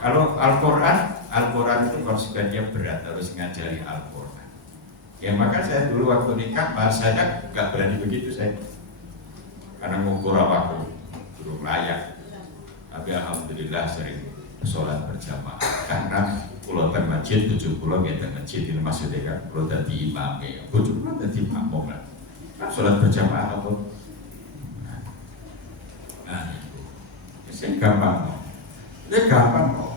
Kalau Al-Quran itu konsekuensinya berat, harus ngajari Al-Quran. Ya maka saya dulu waktu nikah, bahasanya gak berani begitu saya, karena ngukur apa belum layak. Tapi alhamdulillah sering sholat berjamaah, karena kalau ke masjid 70 kita masjid ini maksudnya kan, kalau tadi imamnya, bujuk tadi makmum kan, sholat berjamaah apa? Nah, itu gampang, itu gampang kok.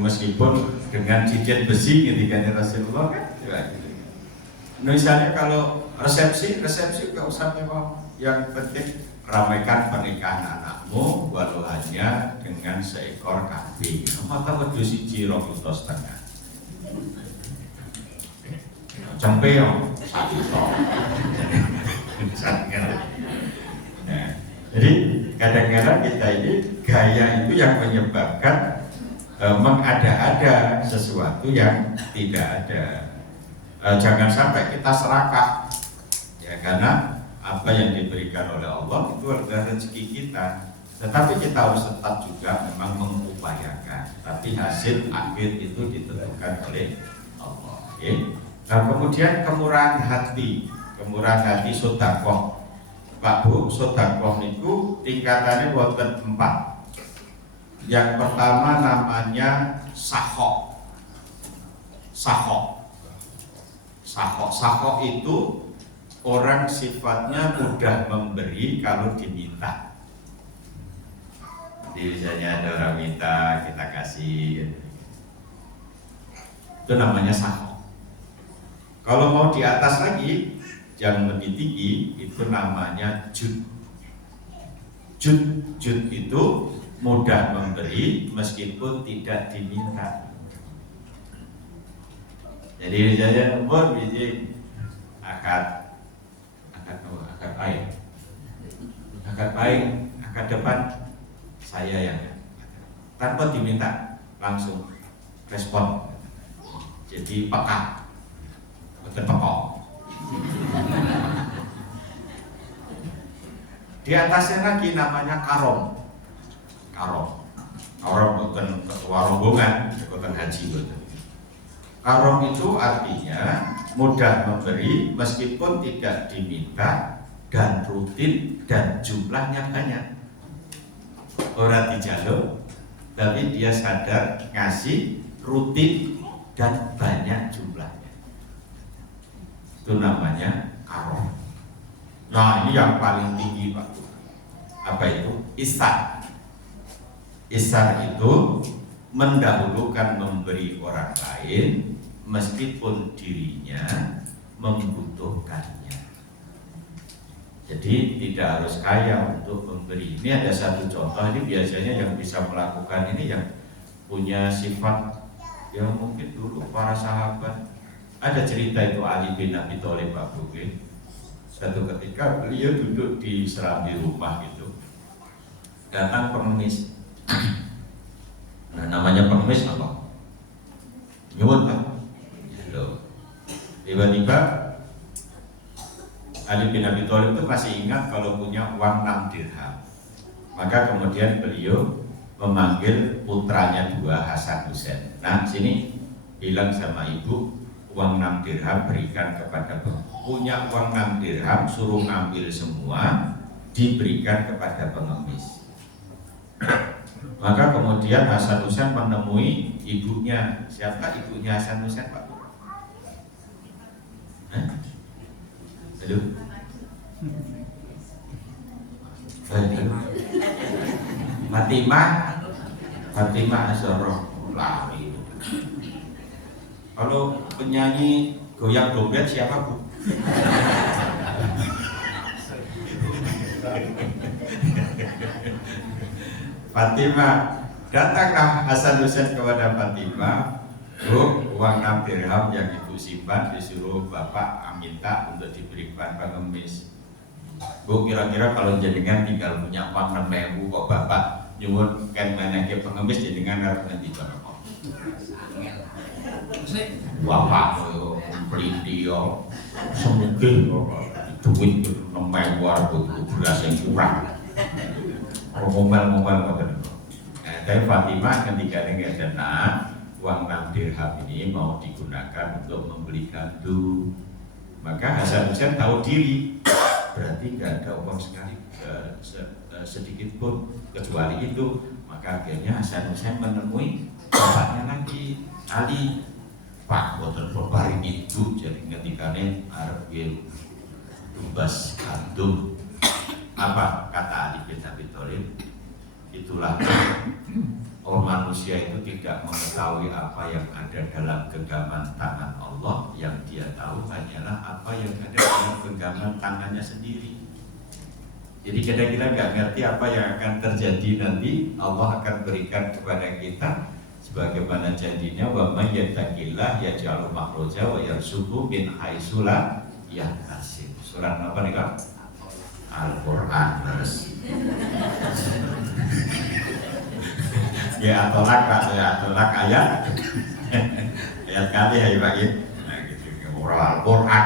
Meskipun dengan cincin besi ketika Rasulullah kan, gitu. Misalnya kalau resepsi nggak usah mewah, yang penting ramaikan pernikahan anakmu walau hanya dengan seekor kambing. Mata wedhus siji 2,5 juta. Cempeong 1 juta. Nah, jadi kadang-kadang kita ini gaya itu yang menyebabkan mengada-ada sesuatu yang tidak ada. Jangan sampai kita serakah ya, karena apa yang diberikan oleh Allah itu adalah rezeki kita. Tetapi kita harus tetap juga memang mengupayakan. Tapi hasil akhir itu ditentukan oleh Allah. Okay? Nah, kemudian kemurahan hati sedekah. Pak Bu, sedekah niku tingkatannya wonten 4. Yang pertama namanya sahok. Sahok itu orang sifatnya mudah memberi kalau diminta. Jadi misalnya ada orang minta, kita kasih. Itu namanya sahok. Kalau mau di atas lagi, yang lebih tinggi, itu namanya jud. Jud itu mudah memberi meskipun tidak diminta. Jadi saya pun biji akad baik, akad depan saya yang tanpa diminta langsung respon. Jadi peka, bukan pekok. Di atasnya lagi namanya karom. Karom bukan ketua rombongan, bukan haji betul. Karom itu artinya mudah memberi meskipun tidak diminta dan rutin dan jumlahnya banyak. Orang dijaluk, tapi dia sadar ngasih rutin dan banyak jumlahnya. Itu namanya karom. Nah ini yang paling tinggi Pak. Apa itu? Ihsan. Ihsan itu mendahulukan memberi orang lain meskipun dirinya membutuhkannya. Jadi tidak harus kaya untuk memberi. Ini ada satu contoh, ini biasanya yang bisa melakukan ini yang punya sifat yang mungkin dulu para sahabat. Ada cerita itu Ali bin Abi Thalib Pak Bukin. Satu ketika beliau duduk di serambi rumah gitu, datang pengemis. Nah namanya pengemis apa? Nyuwun Pak. Tiba-tiba Ali bin Abi Thalib itu masih ingat kalau punya uang 6 dirham. Maka kemudian beliau memanggil putranya dua, Hasan Husain. Nah sini bilang sama ibu, uang 6 dirham berikan kepada punya uang 6 dirham, suruh ngambil semua, diberikan kepada pengemis. Maka kemudian Hasan Husain menemui ibunya. Siapa ibunya Hasan Husain Pak? Halo? Fatimah Azhara. Kalau penyanyi goyang dompet siapa Bu? Fatimah. Datanglah Hasan Husain kepada Fatimah. Bu, uang 6 dirham yang ibu simpan disuruh bapak minta untuk diberikan pengemis. Bu, kira-kira kalau jenengan tinggal punya uang 6.000 kok bapak nyuwun kan menangke pengemis, jenengan harus nanti berapa? Bapak beli dia semungkin duit 6.000 beras yang kurang. Ngomel-ngomel ngoten. Tapi Fatimah ketika nggak ada uang 6 dirham ini mau digunakan untuk membeli gandum. Maka Hasan Husain tahu diri, berarti nggak ada uang sekali sedikit pun kecuali itu. Maka akhirnya Hasan Husain menemui bapaknya lagi, Ali. Pak, boten berbari itu jadi ketikane arep bebas gandum. Apa kata Ali bin Abi Thalib? Itulah orang manusia itu tidak mengetahui apa yang ada dalam genggaman tangan Allah. Yang dia tahu hanyalah apa yang ada dalam genggaman tangannya sendiri. Jadi kira-kira nggak ngerti apa yang akan terjadi nanti. Allah akan berikan kepada kita sebagaimana janjinya, wa may yattaqillah yaj'al makhraja wa yarzuqhu min haitsu la yahtasib. Surat apa nih Kak? Al-Quran. Ya tolak ayat ayat kali ya Pak ya. Nah gitu, Al-Quran.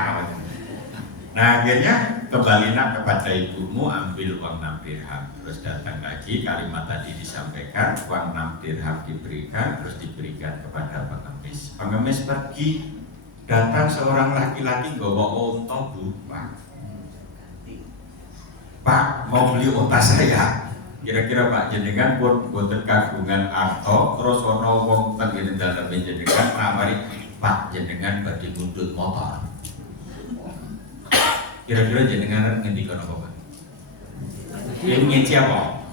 Nah akhirnya kembalilah kepada ibumu, ambil uang 6 dirham. Terus datang lagi, kalimat tadi disampaikan, uang 6 dirham diberikan, terus diberikan kepada pengemis. Pengemis pergi, datang seorang laki-laki bawa onto Bu, Pak mau beli onta saya. Kira-kira Pak jenengan pun boten kagungan arto, terus ono wong teng dalem jenengan namari Pak jenengan badhe nuntut motor. Kira-kira jenengan ngendikan apa Pak? Dia ngeci apa?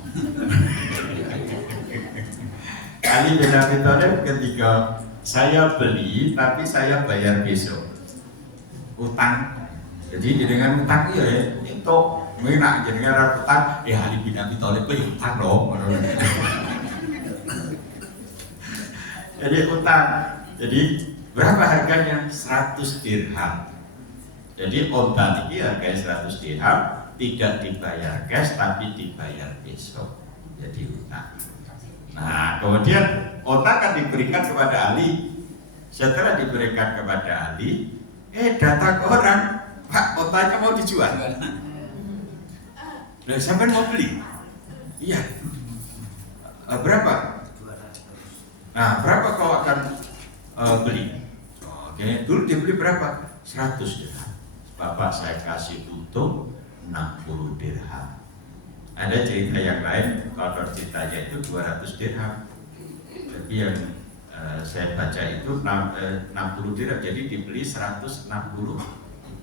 Ali bin Abi Thalib ketika saya beli tapi saya bayar besok. Utang. Jadi jenengan utang ya itu menak jenengan utang Ali bin Abi Thalib utang dong. Jadi utang. Jadi Berapa harganya? 100 dirham. Jadi onta ini harganya 100 dirham, tidak dibayar cash tapi dibayar besok. Jadi utang. Nah, kemudian onta akan diberikan kepada Ali. Setelah diberikan kepada Ali, datang orang, Pak, ontanya mau dijual. Nah, sampai mau beli? Iya. Berapa? Nah, berapa kau akan beli? Oke, dulu dibeli berapa? 100 dirham. Bapak saya kasih untung 60 dirham. Ada cerita yang lain, kalau ceritanya itu 200 dirham. Jadi yang saya baca itu 60 dirham, jadi dibeli 160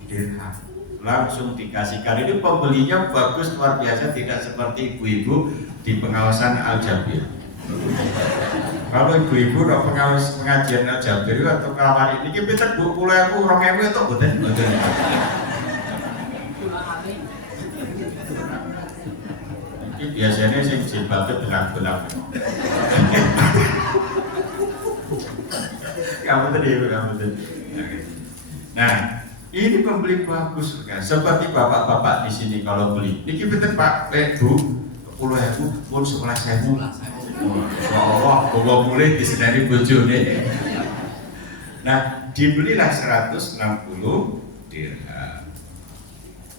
dirham. Langsung dikasihkan. Ini pembelinya bagus, luar biasa, tidak seperti ibu-ibu di pengawasan Al-Jabir. Kalau ibu-ibu udah pengajian Al-Jabir atau kawan ini kita 20.000 orang itu betul. Ini biasanya sih jilbabnya belang-belang. Kamu tadi. Nah, ini pembeli bagus kan. Seperti bapak-bapak di sini kalau beli. Ini betul Pak, Bu, 10.000 pun 11.000. Allah, boleh disedari bojone. Nah, dibelilah 160 dirham.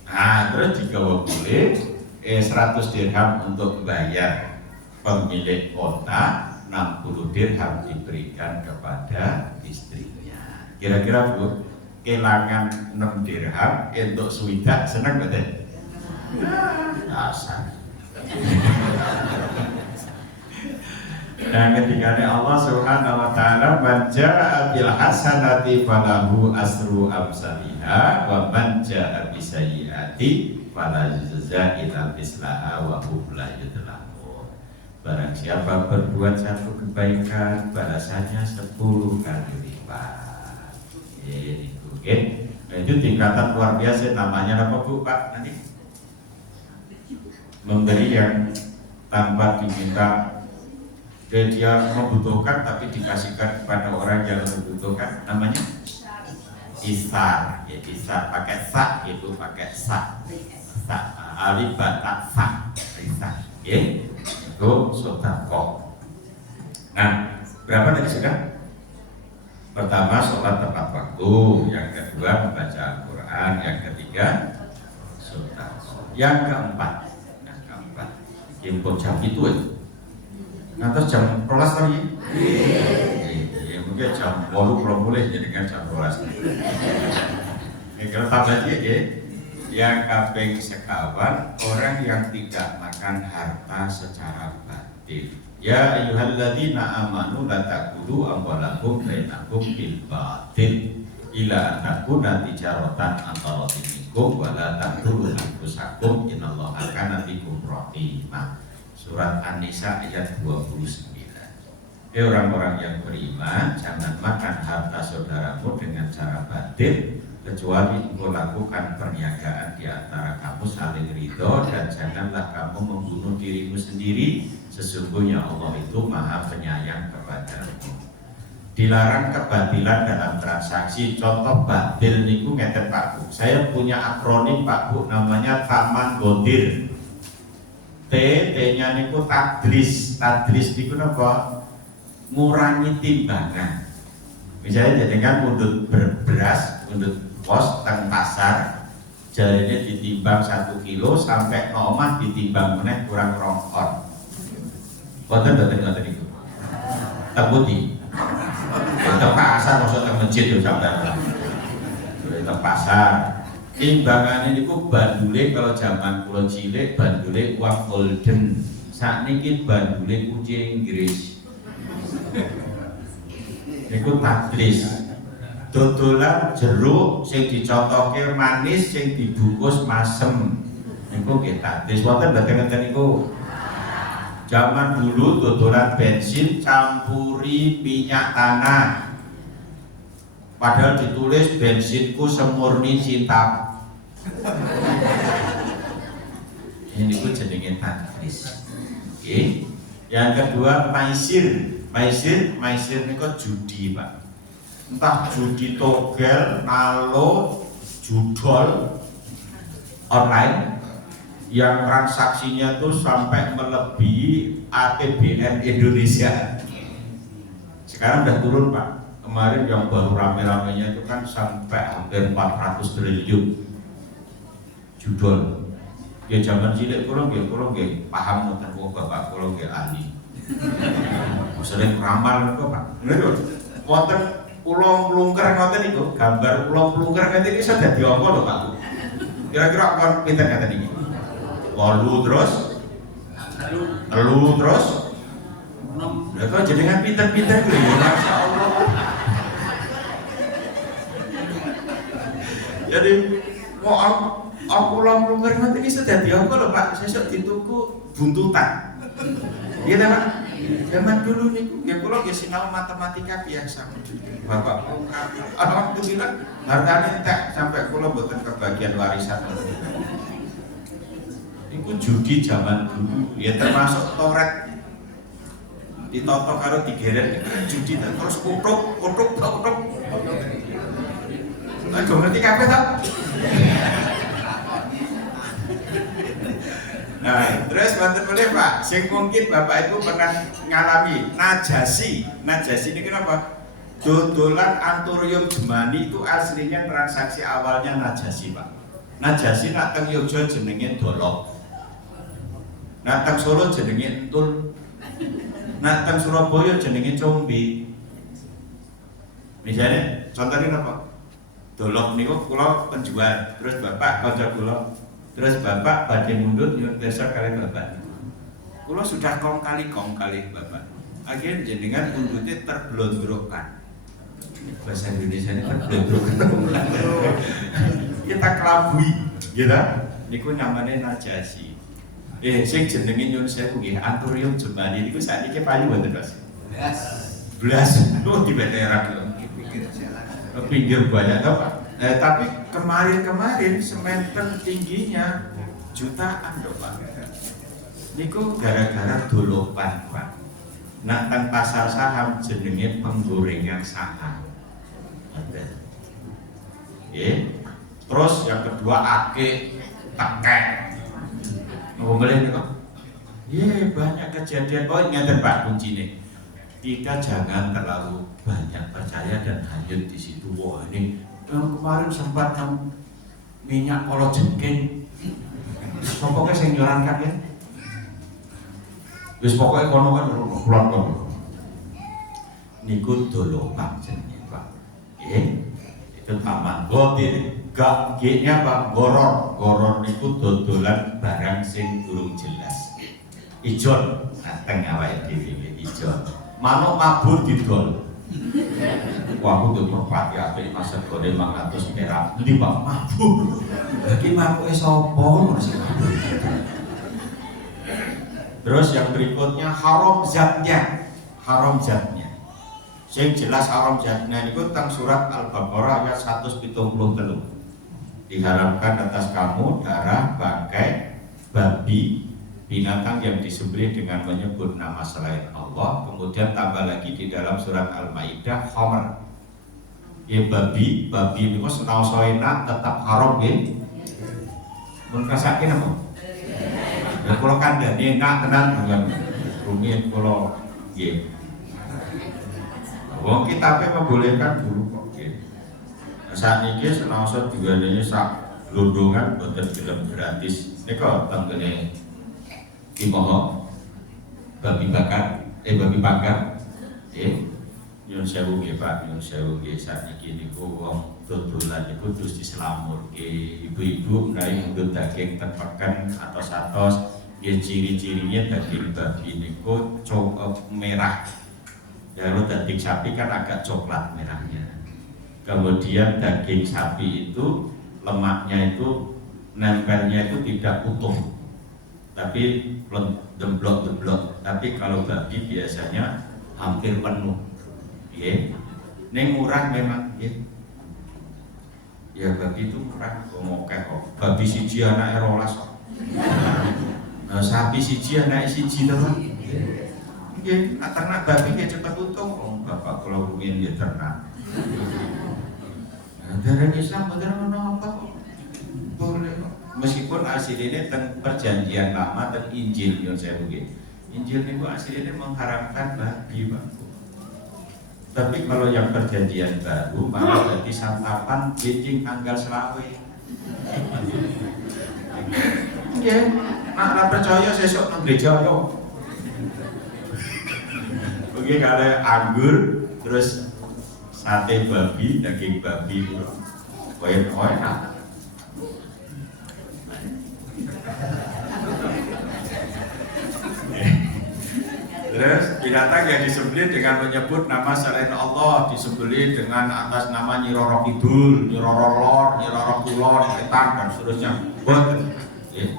Nah, terus digawa boleh 100 dirham untuk bayar pemilik kota, 60 dirham diberikan kepada istrinya. Kira-kira Bu, kelangan 6 dirham untuk swidak senang betul? Dasar. Dan ketika Allah Subhanahu wa taala man jaa bil hasanati falahu asru amsalihha wa man jaa bis sayyiati fala yujza illa mislaha wa hum la yudlamun. Barang siapa berbuat satu kebaikan, balasannya 10 kali lipat. Itu tingkatan luar biasa, namanya apa Bu Pak? Nanti memberi yang tanpa diminta. Dia membutuhkan tapi dikasihkan kepada orang yang membutuhkan, namanya isar. Ya, isar pakai sak, itu pakai sak. Alif batak sak, isar. Ya, itu sedekah. Nah, berapa tadi sudah? Pertama sholat tepat waktu, yang kedua membaca Al-Quran, yang ketiga sedekah. Yang keempat, impun jam itu. Nanti jam 12 tadi? Iya, mungkin jam 8 belum boleh jadikan jam 12. Kalau tambah ya, yang kaping sekawan orang yang tidak makan harta secara batil. Ya ayyuhalladzina amanu la taqulu amwalakum bainakum bil batil ila takuna tijaratan antara minkum wa la taqulu anfusakum innallaha kana bikum rahimah. Surat An-Nisa ayat 29. Orang-orang yang beriman, jangan makan harta saudaramu dengan cara batil, kecuali engkau lakukan perniagaan di antara kamu saling ridho, dan janganlah kamu membunuh dirimu sendiri. Sesungguhnya Allah itu Maha Penyayang kepadamu. Dilarang kebatilan dalam transaksi. Contoh batil niku ngeten Pak Bu. Saya punya akronim Pak Bu, namanya Taman Godir. T-nya niku tadris. Tadris niku napa? Ngurangi timbangan. Misalnya jadikan undut beras, undut pos teng pasar, jadinya ditimbang 1 kilo sampai nomah ditimbang meneh kurang 2 on. Boten itu. Tebuti. Teng pasar maksud teng masjid yo sampean. Teng pasar. Timbangannya niku bandule kalau zaman kula cilik bandule uang golden. Sakniki bandule kunci Inggris. Niku tadris. Dodolan jeruk sing dicontohke manis sing dibungkus masem. Niku nggih tadris. Wonten mboten ngeten niku. Zaman dulu dodolan bensin campuri minyak tanah. Padahal ditulis bensinku semurni cinta. Ini ku jenenge tadris. Yang kedua maisir niku judi Pak. entah judi togel, nalo, judol online yang transaksinya tuh sampai melebihi APBN Indonesia. Sekarang udah turun Pak. Kemarin yang baru rame-ramenya itu kan sampai hampir 400 triliun judol. Ya zaman cilik kurang paham ngoten kok bapak kurang ahli. Sering ramal kok Pak. Bener wonten ulo mlungker ngoten niku, gambar ulo mlungker ngoten iki sudah diompo lho Pak. Kira-kira kon pinten ngoten niki? 8 terus 3 terus 6. Lah kok jenengan pinter-pinter kuwi ya masyaallah. Jadi mau aku ulo mlungker ngoten iki sudah diompo lho Pak. Sesuk dituku buntutan. Iya Pak. Zaman dulu niku ya kula ya sinau matematika biasa. Bapak alhamdulillah hartane entek sampai kula mboten kebagian warisan. Iku judi zaman dulu ya termasuk toret ditoto karo digeret judi terus kutuk. Aduh ngerti kabeh ta? Nah, terus banten boleh Pak, sing mungkin Bapak Ibu pernah ngalami najasi ini kenapa? Dodolan anturium jemani itu aslinya transaksi awalnya najasi Pak. Najasi nak teng Yogyakarta jenenge dolok, nak teng Solo jenenge entul, nak teng Surabaya jenenge combe. Misalnya contohnya apa? Dolok niku kula penjual, terus Bapak kanca kula terus Bapak badhe mundut nyuwun pirsa kali Bapak. Kula sudah kong kali Bapak. Akhirnya jenengan mundutnya terblondrokan. Bahasa Indonesia ini terblondrokan. Kita kelabui, gitu. Niku namanya najasi. Sing jenenge nyuwun sewu nggih, anturium jemani niku sakniki payu mboten Mas? Blas. Loh dibeterak lho. Pinggir banyak tau Pak. Tapi kemarin sementen tingginya jutaan loh Pak. Niku gara-gara dolopan Pak. Nah teng pasar saham jenenge penggorengan saham. Terus yang kedua ake tekek. Ngomongin niku. Banyak kejadian. Oh ngeten Pak kuncine. Kita jangan terlalu banyak percaya dan hanyut di situ. Wah ini kemarin sempat minyak kolo jengking. Pokoknya sing nyorankan ya. Wis pokoknya kono kan pulang kono. Niku dolopan jenenge Pak. Itu taman. Gak G-nya Pak, goror niku dodolan barang sing durung jelas. Ijon, teng awake dhewe ijon. Manuk mabur didol. Wah aku tuh merpati apik masa gede 500 perak. Ndi Pak mabur. Iki mabuke sapa masih mabur. Terus yang berikutnya haram zatnya. Sing jelas haram zatnya niku teng surat Al-Baqarah ayat 173. Diharamkan atas kamu darah bangkai babi binatang yang disembelih dengan menyebut nama selain Allah. Kemudian tambah lagi di dalam surat Al-Maidah khamr. Ya babi niku senaosa enak tetap haram nggih. Mun kasake napa? Ya kula kandhane enak tenan dengan rumiyin kula nggih. Wong kitabe membolehkan dulu kok nggih. Saat ini senaosa digandengi sak glondongan boten film gratis. Nika teng Timoho babi bakar nyun sewu nggih Pak, nyun sewu nggih sakniki niku wong dodolan niku terus dislamurke ibu-ibu menawi ngundut daging tepekan atos-atos nggih ciri-cirinya daging babi niku merah. Ya kalau daging sapi kan agak coklat merahnya. Kemudian daging sapi itu lemaknya itu nempelnya itu tidak utuh, tapi demblok. Tapi kalau babi biasanya hampir penuh. Ini murah memang. Ya babi itu murah. Ngomong babi siji anake 12. Nah, sapi siji anake siji teman. Ternak babi dia cepat untung. Bapak kalau rumiyin ya ternak. Ajaran Islam betul apa kok? Boleh kok. Meskipun aslinya tentang perjanjian lama dan Injil yang saya begini. Injil itu aslinya mengharamkan babi, Pak. Tapi kalau yang perjanjian baru malah jadi santapan cicing tanggal selawe. Ya, nak percaya sesok nang gereja yo. Oke, kalau anggur terus sate babi, daging babi itu enak. Terus binatang yang disembelih dengan menyebut nama selain Allah, disembelih dengan atas nama Nyi Roro Kidul, Nyi Roro Lor, Nyi Roro Kulon, Etan dan seterusnya. Boten. Ya.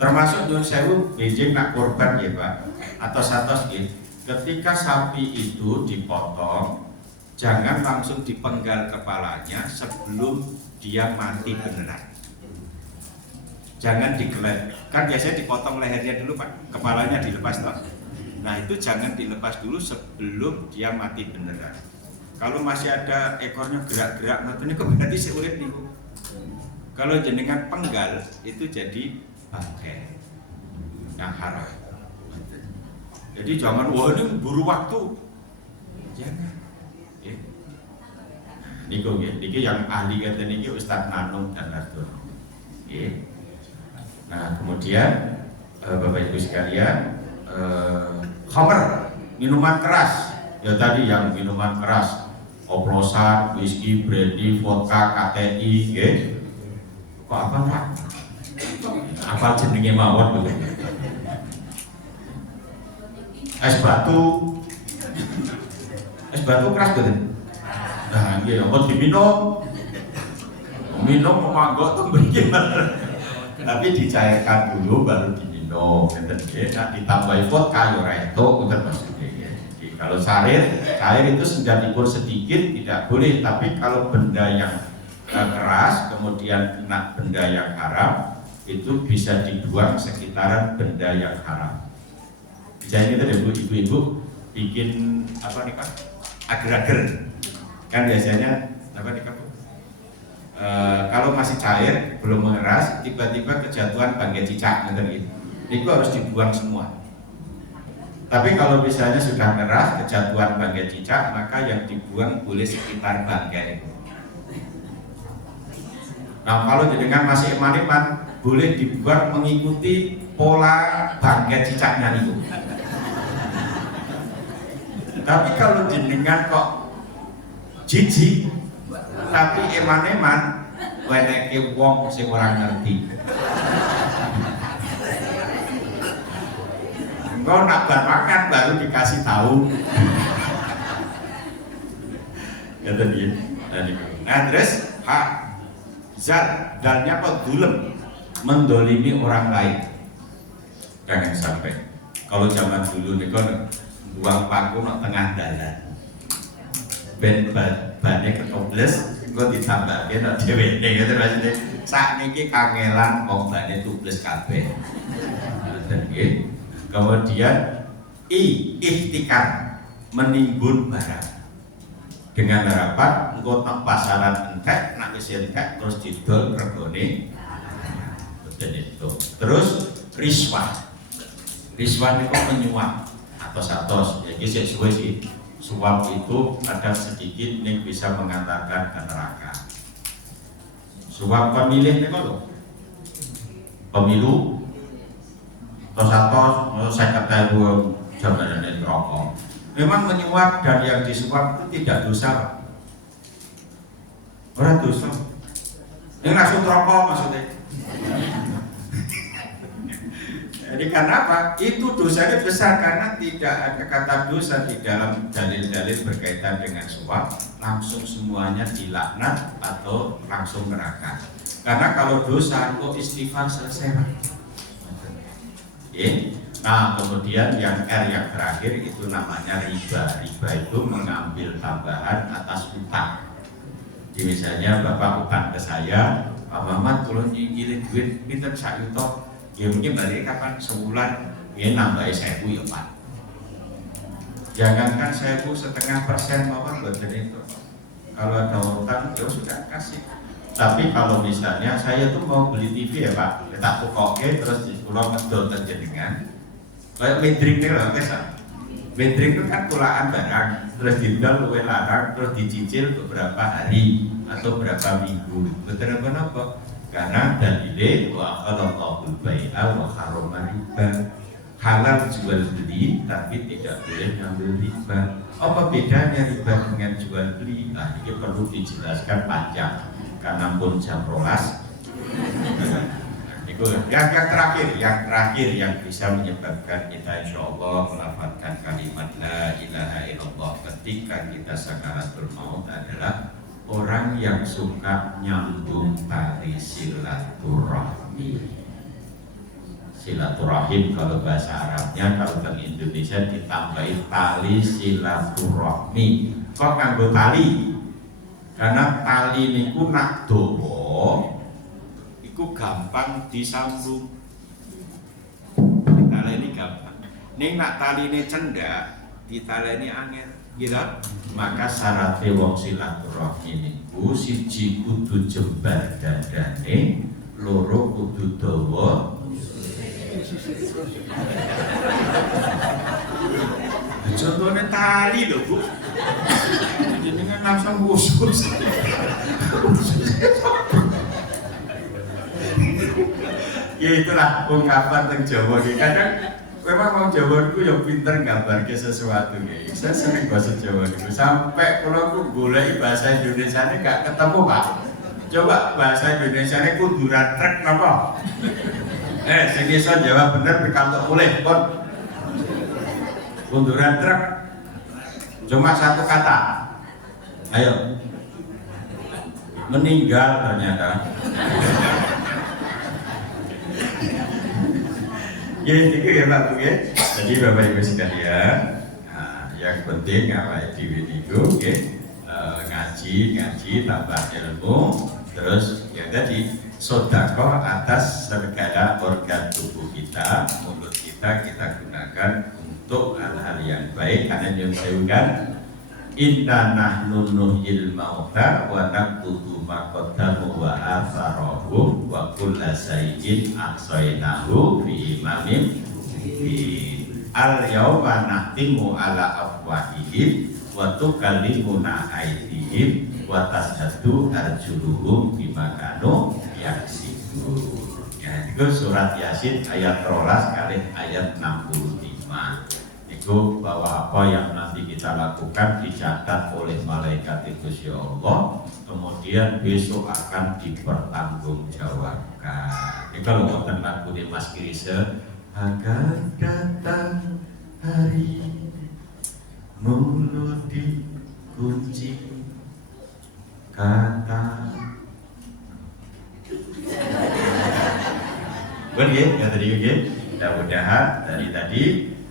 Termasuk nyuwun sewu benjing nak korban ya Pak, atau satos ya. Ketika sapi itu dipotong, jangan langsung dipenggal kepalanya sebelum dia mati beneran. Jangan dikelet. Kan biasanya dipotong lehernya dulu Pak, kepalanya dilepas toh. Nah itu jangan dilepas dulu sebelum dia mati beneran. Kalau masih ada ekornya gerak-gerak, nah ini kok berarti seurip nih. Kalau jenengan penggal itu jadi bangkai yang haram. Jadi jangan wah ini buru waktu. Jangan. Ya. Niki yang ahli kata niki Ustadz Nanung dan Ardun. Ya. Nah kemudian Bapak Ibu sekalian. Khamr, minuman keras. Ya tadi yang minuman keras, oplosan, whisky, brandy, vodka, KTI, ya. Kok apa Pak? Apa jenenge mawon begitu? Es batu keras betul. Nah, iya, kok diminum? Minum memanggok tuh bagaimana? Tapi dicairkan dulu baru diminum. Nah, ditambahi vodka ora entuk maksudnya. Jadi kalau cair itu sudah dikur sedikit tidak boleh, tapi kalau benda yang keras kemudian kena benda yang haram itu bisa dibuang sekitaran benda yang haram. Misalnya kita ada ibu-ibu bikin apa nih Pak? Agar-agar. Kan biasanya apa nih Pak? Kalau masih cair belum mengeras, tiba-tiba kejatuhan bangkai cicak gitu. Itu harus dibuang semua. Tapi kalau misalnya sudah keras, kejatuhan bangkai cicak, maka yang dibuang boleh sekitar bangkai itu. Nah kalau jenengan masih eman-eman, boleh dibuang mengikuti pola bangkai cicaknya itu. Tapi kalau jenengan kok jijik, tapi eman-eman, weneke wong sing ora ngerti. Engkau nak bar makan baru dikasih tahu. Ya tadi. Nah terus hak zat dalnya kok dulem mendolimi orang lain. Jangan sampai. Kalau zaman dulu nih kan buang paku nak tengah dalan. Ben bannya ketoples, gue ditambahin nak dhewe gitu maksudnya. Sakniki kangelan wong bane tubles kabeh. Kemudian ikhtikar menimbun barang dengan harapan engko nang pasaran entek nak wis entek terus didol regane betul itu. Terus riswah itu menyuap atos ya iki sik suwe sih. Suap itu ada sedikit yang bisa mengantarkan ke neraka. Suap pemilih niku lho. Pemilu tos-tos saya kata ibu jabatan rokok. Memang menyuap dan yang disuap itu tidak dosa. Orang dosa. Ini langsung rokok maksudnya. Jadi karena apa? Itu dosanya besar karena tidak ada kata dosa di dalam dalil-dalil berkaitan dengan suap. Langsung semuanya dilaknat atau langsung neraka. Karena kalau dosa kok istighfar selesai. Nah kemudian yang R yang terakhir itu namanya riba. Riba itu mengambil tambahan atas utang. Jadi misalnya Bapak utang ke saya, Pak Mamat kalau nyingkirin duit pinter sak yuto, ya mungkin balik kapan sebulan, ya nambah 1.000 ya Pak. Jangankan 1.000 setengah persen Bapak buat itu. Kalau ada utang ya sudah kasih. Tapi kalau misalnya saya tuh mau beli TV ya Pak, ya tak tukoke terus di pulau ngedol terjenengan. Kayak medring itu loh, kesah. Medring itu kan kulaan barang, terus didol luwe larang, terus dicicil beberapa hari atau berapa minggu. Betul apa? Karena dalile wa khalaqul bai'a wa harrama riba. Halal jual beli tapi tidak boleh ngambil riba. Apa bedanya riba dengan jual beli? Nah, ini perlu dijelaskan panjang karena pun jam rolas. Itu yang terakhir yang bisa menyebabkan kita insya Allah melafalkan kalimat la ilaha illallah ketika kita sakaratul maut adalah orang yang suka nyambung tali silaturahmi. Silaturahim kalau bahasa Arabnya, kalau di Indonesia ditambahin tali silaturahmi. Kok nganggo tali? Karena tali niku nak dawa iku gampang disambung. Ditaleni gampang. Ning nak taline cendak, ditaleni angel. Gitu. Maka syaratnya wong silaturahmi niku siji kudu jembar dadane, loro kudu dawa. Contohnya tali loh Bu. Jenengan langsung khusus. Ya itulah ungkapan teng Jawa iki. Kadang memang wong Jawa niku ya pinter nggambarke sesuatu nggih. Saya sering bahasa Jawa niku sampai kula ku goleki bahasa Indonesiane gak ketemu, Pak. Coba bahasa Indonesiane kuduran trek napa? Sing iso jawab bener pikantuk mulih, pun. Kunduran truk. Cuma satu kata. Ayo. Meninggal ternyata. Ya, itu ya Pak Bu ya. Jadi Bapak Ibu sekalian, nah, yang penting awake dhewe niku nggih ngaji tambah ilmu, terus ya tadi sedekah atas segala organ tubuh kita, mulut kita gunakan untuk hal-hal yang baik. Karena yang saya ucapkan, inna nahnu nuhyil mauta wa naktubu ma qaddamu wa atharahum wa kulla shay'in ahsaynahu fi imamin mubin. Al yawma nahtimu ala afwahihim wa tukallimuna aydihim wa tashhadu arjuluhum bima kanu yaksibun. Ya, itu surat Yasin ayat 13 kali ayat 65. Itu bahwa apa yang nanti kita lakukan dicatat oleh malaikat itu ya Allah, kemudian besok akan dipertanggungjawabkan. Ini kalau ngoten lagu di Mas Kirise, akan datang hari mulut dikunci kata. Bukan ya tadi ya. Mudah-mudahan dari tadi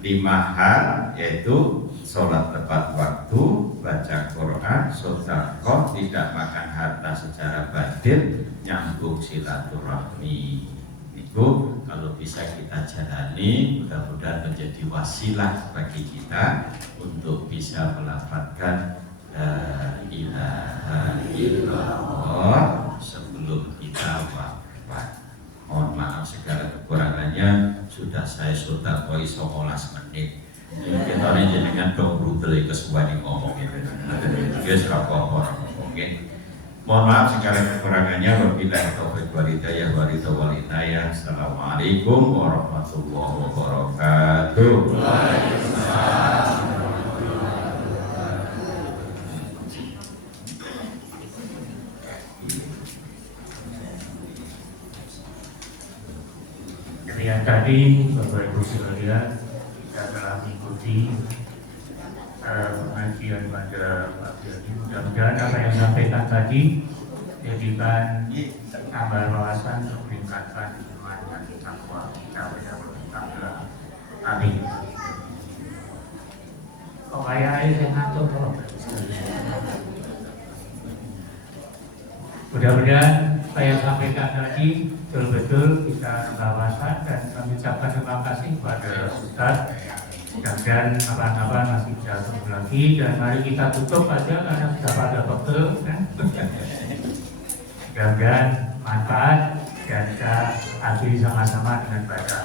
5 hal, yaitu sholat tepat waktu, baca Quran, sedekah, tidak makan harta secara batil, nyambung silaturahmi. Itu kalau bisa kita jalani, mudah-mudahan menjadi wasilah bagi kita untuk bisa melafadzkan la ilaha illallah sebelum kita wafat. Mohon maaf segala kekurangannya, sudah saya koi 19 menit. Kita ini jenengan dong brutal kesukaan ngomongin. Guys, orang ngomongin. Mohon maaf segala kekurangannya. Wabillahi taufiq wal hidayah wa ridha wal inayah. Assalamualaikum warahmatullahi wabarakatuh. Waalaikumsalam. Yang tadi Bapak Ibu sekalian, kita telah mengikuti pengajian pada pagi ini. Mudah-mudahan apa yang disampaikan tadi jadikan tambah wawasan untuk meningkatkan iman dan takwa kita pada Allah. Amin. Kok kayak air yang ngantuk loh. Mudah-mudahan apa yang disampaikan tadi betul-betul kita bawasan dan mengucapkan terima kasih kepada Ustaz Mudah-mudahan kapan-kapan masih bisa ketemu lagi, dan mari kita tutup aja karena sudah pada pegel kan. Mudah-mudahan manfaat, dan kita akhiri sama-sama dengan baca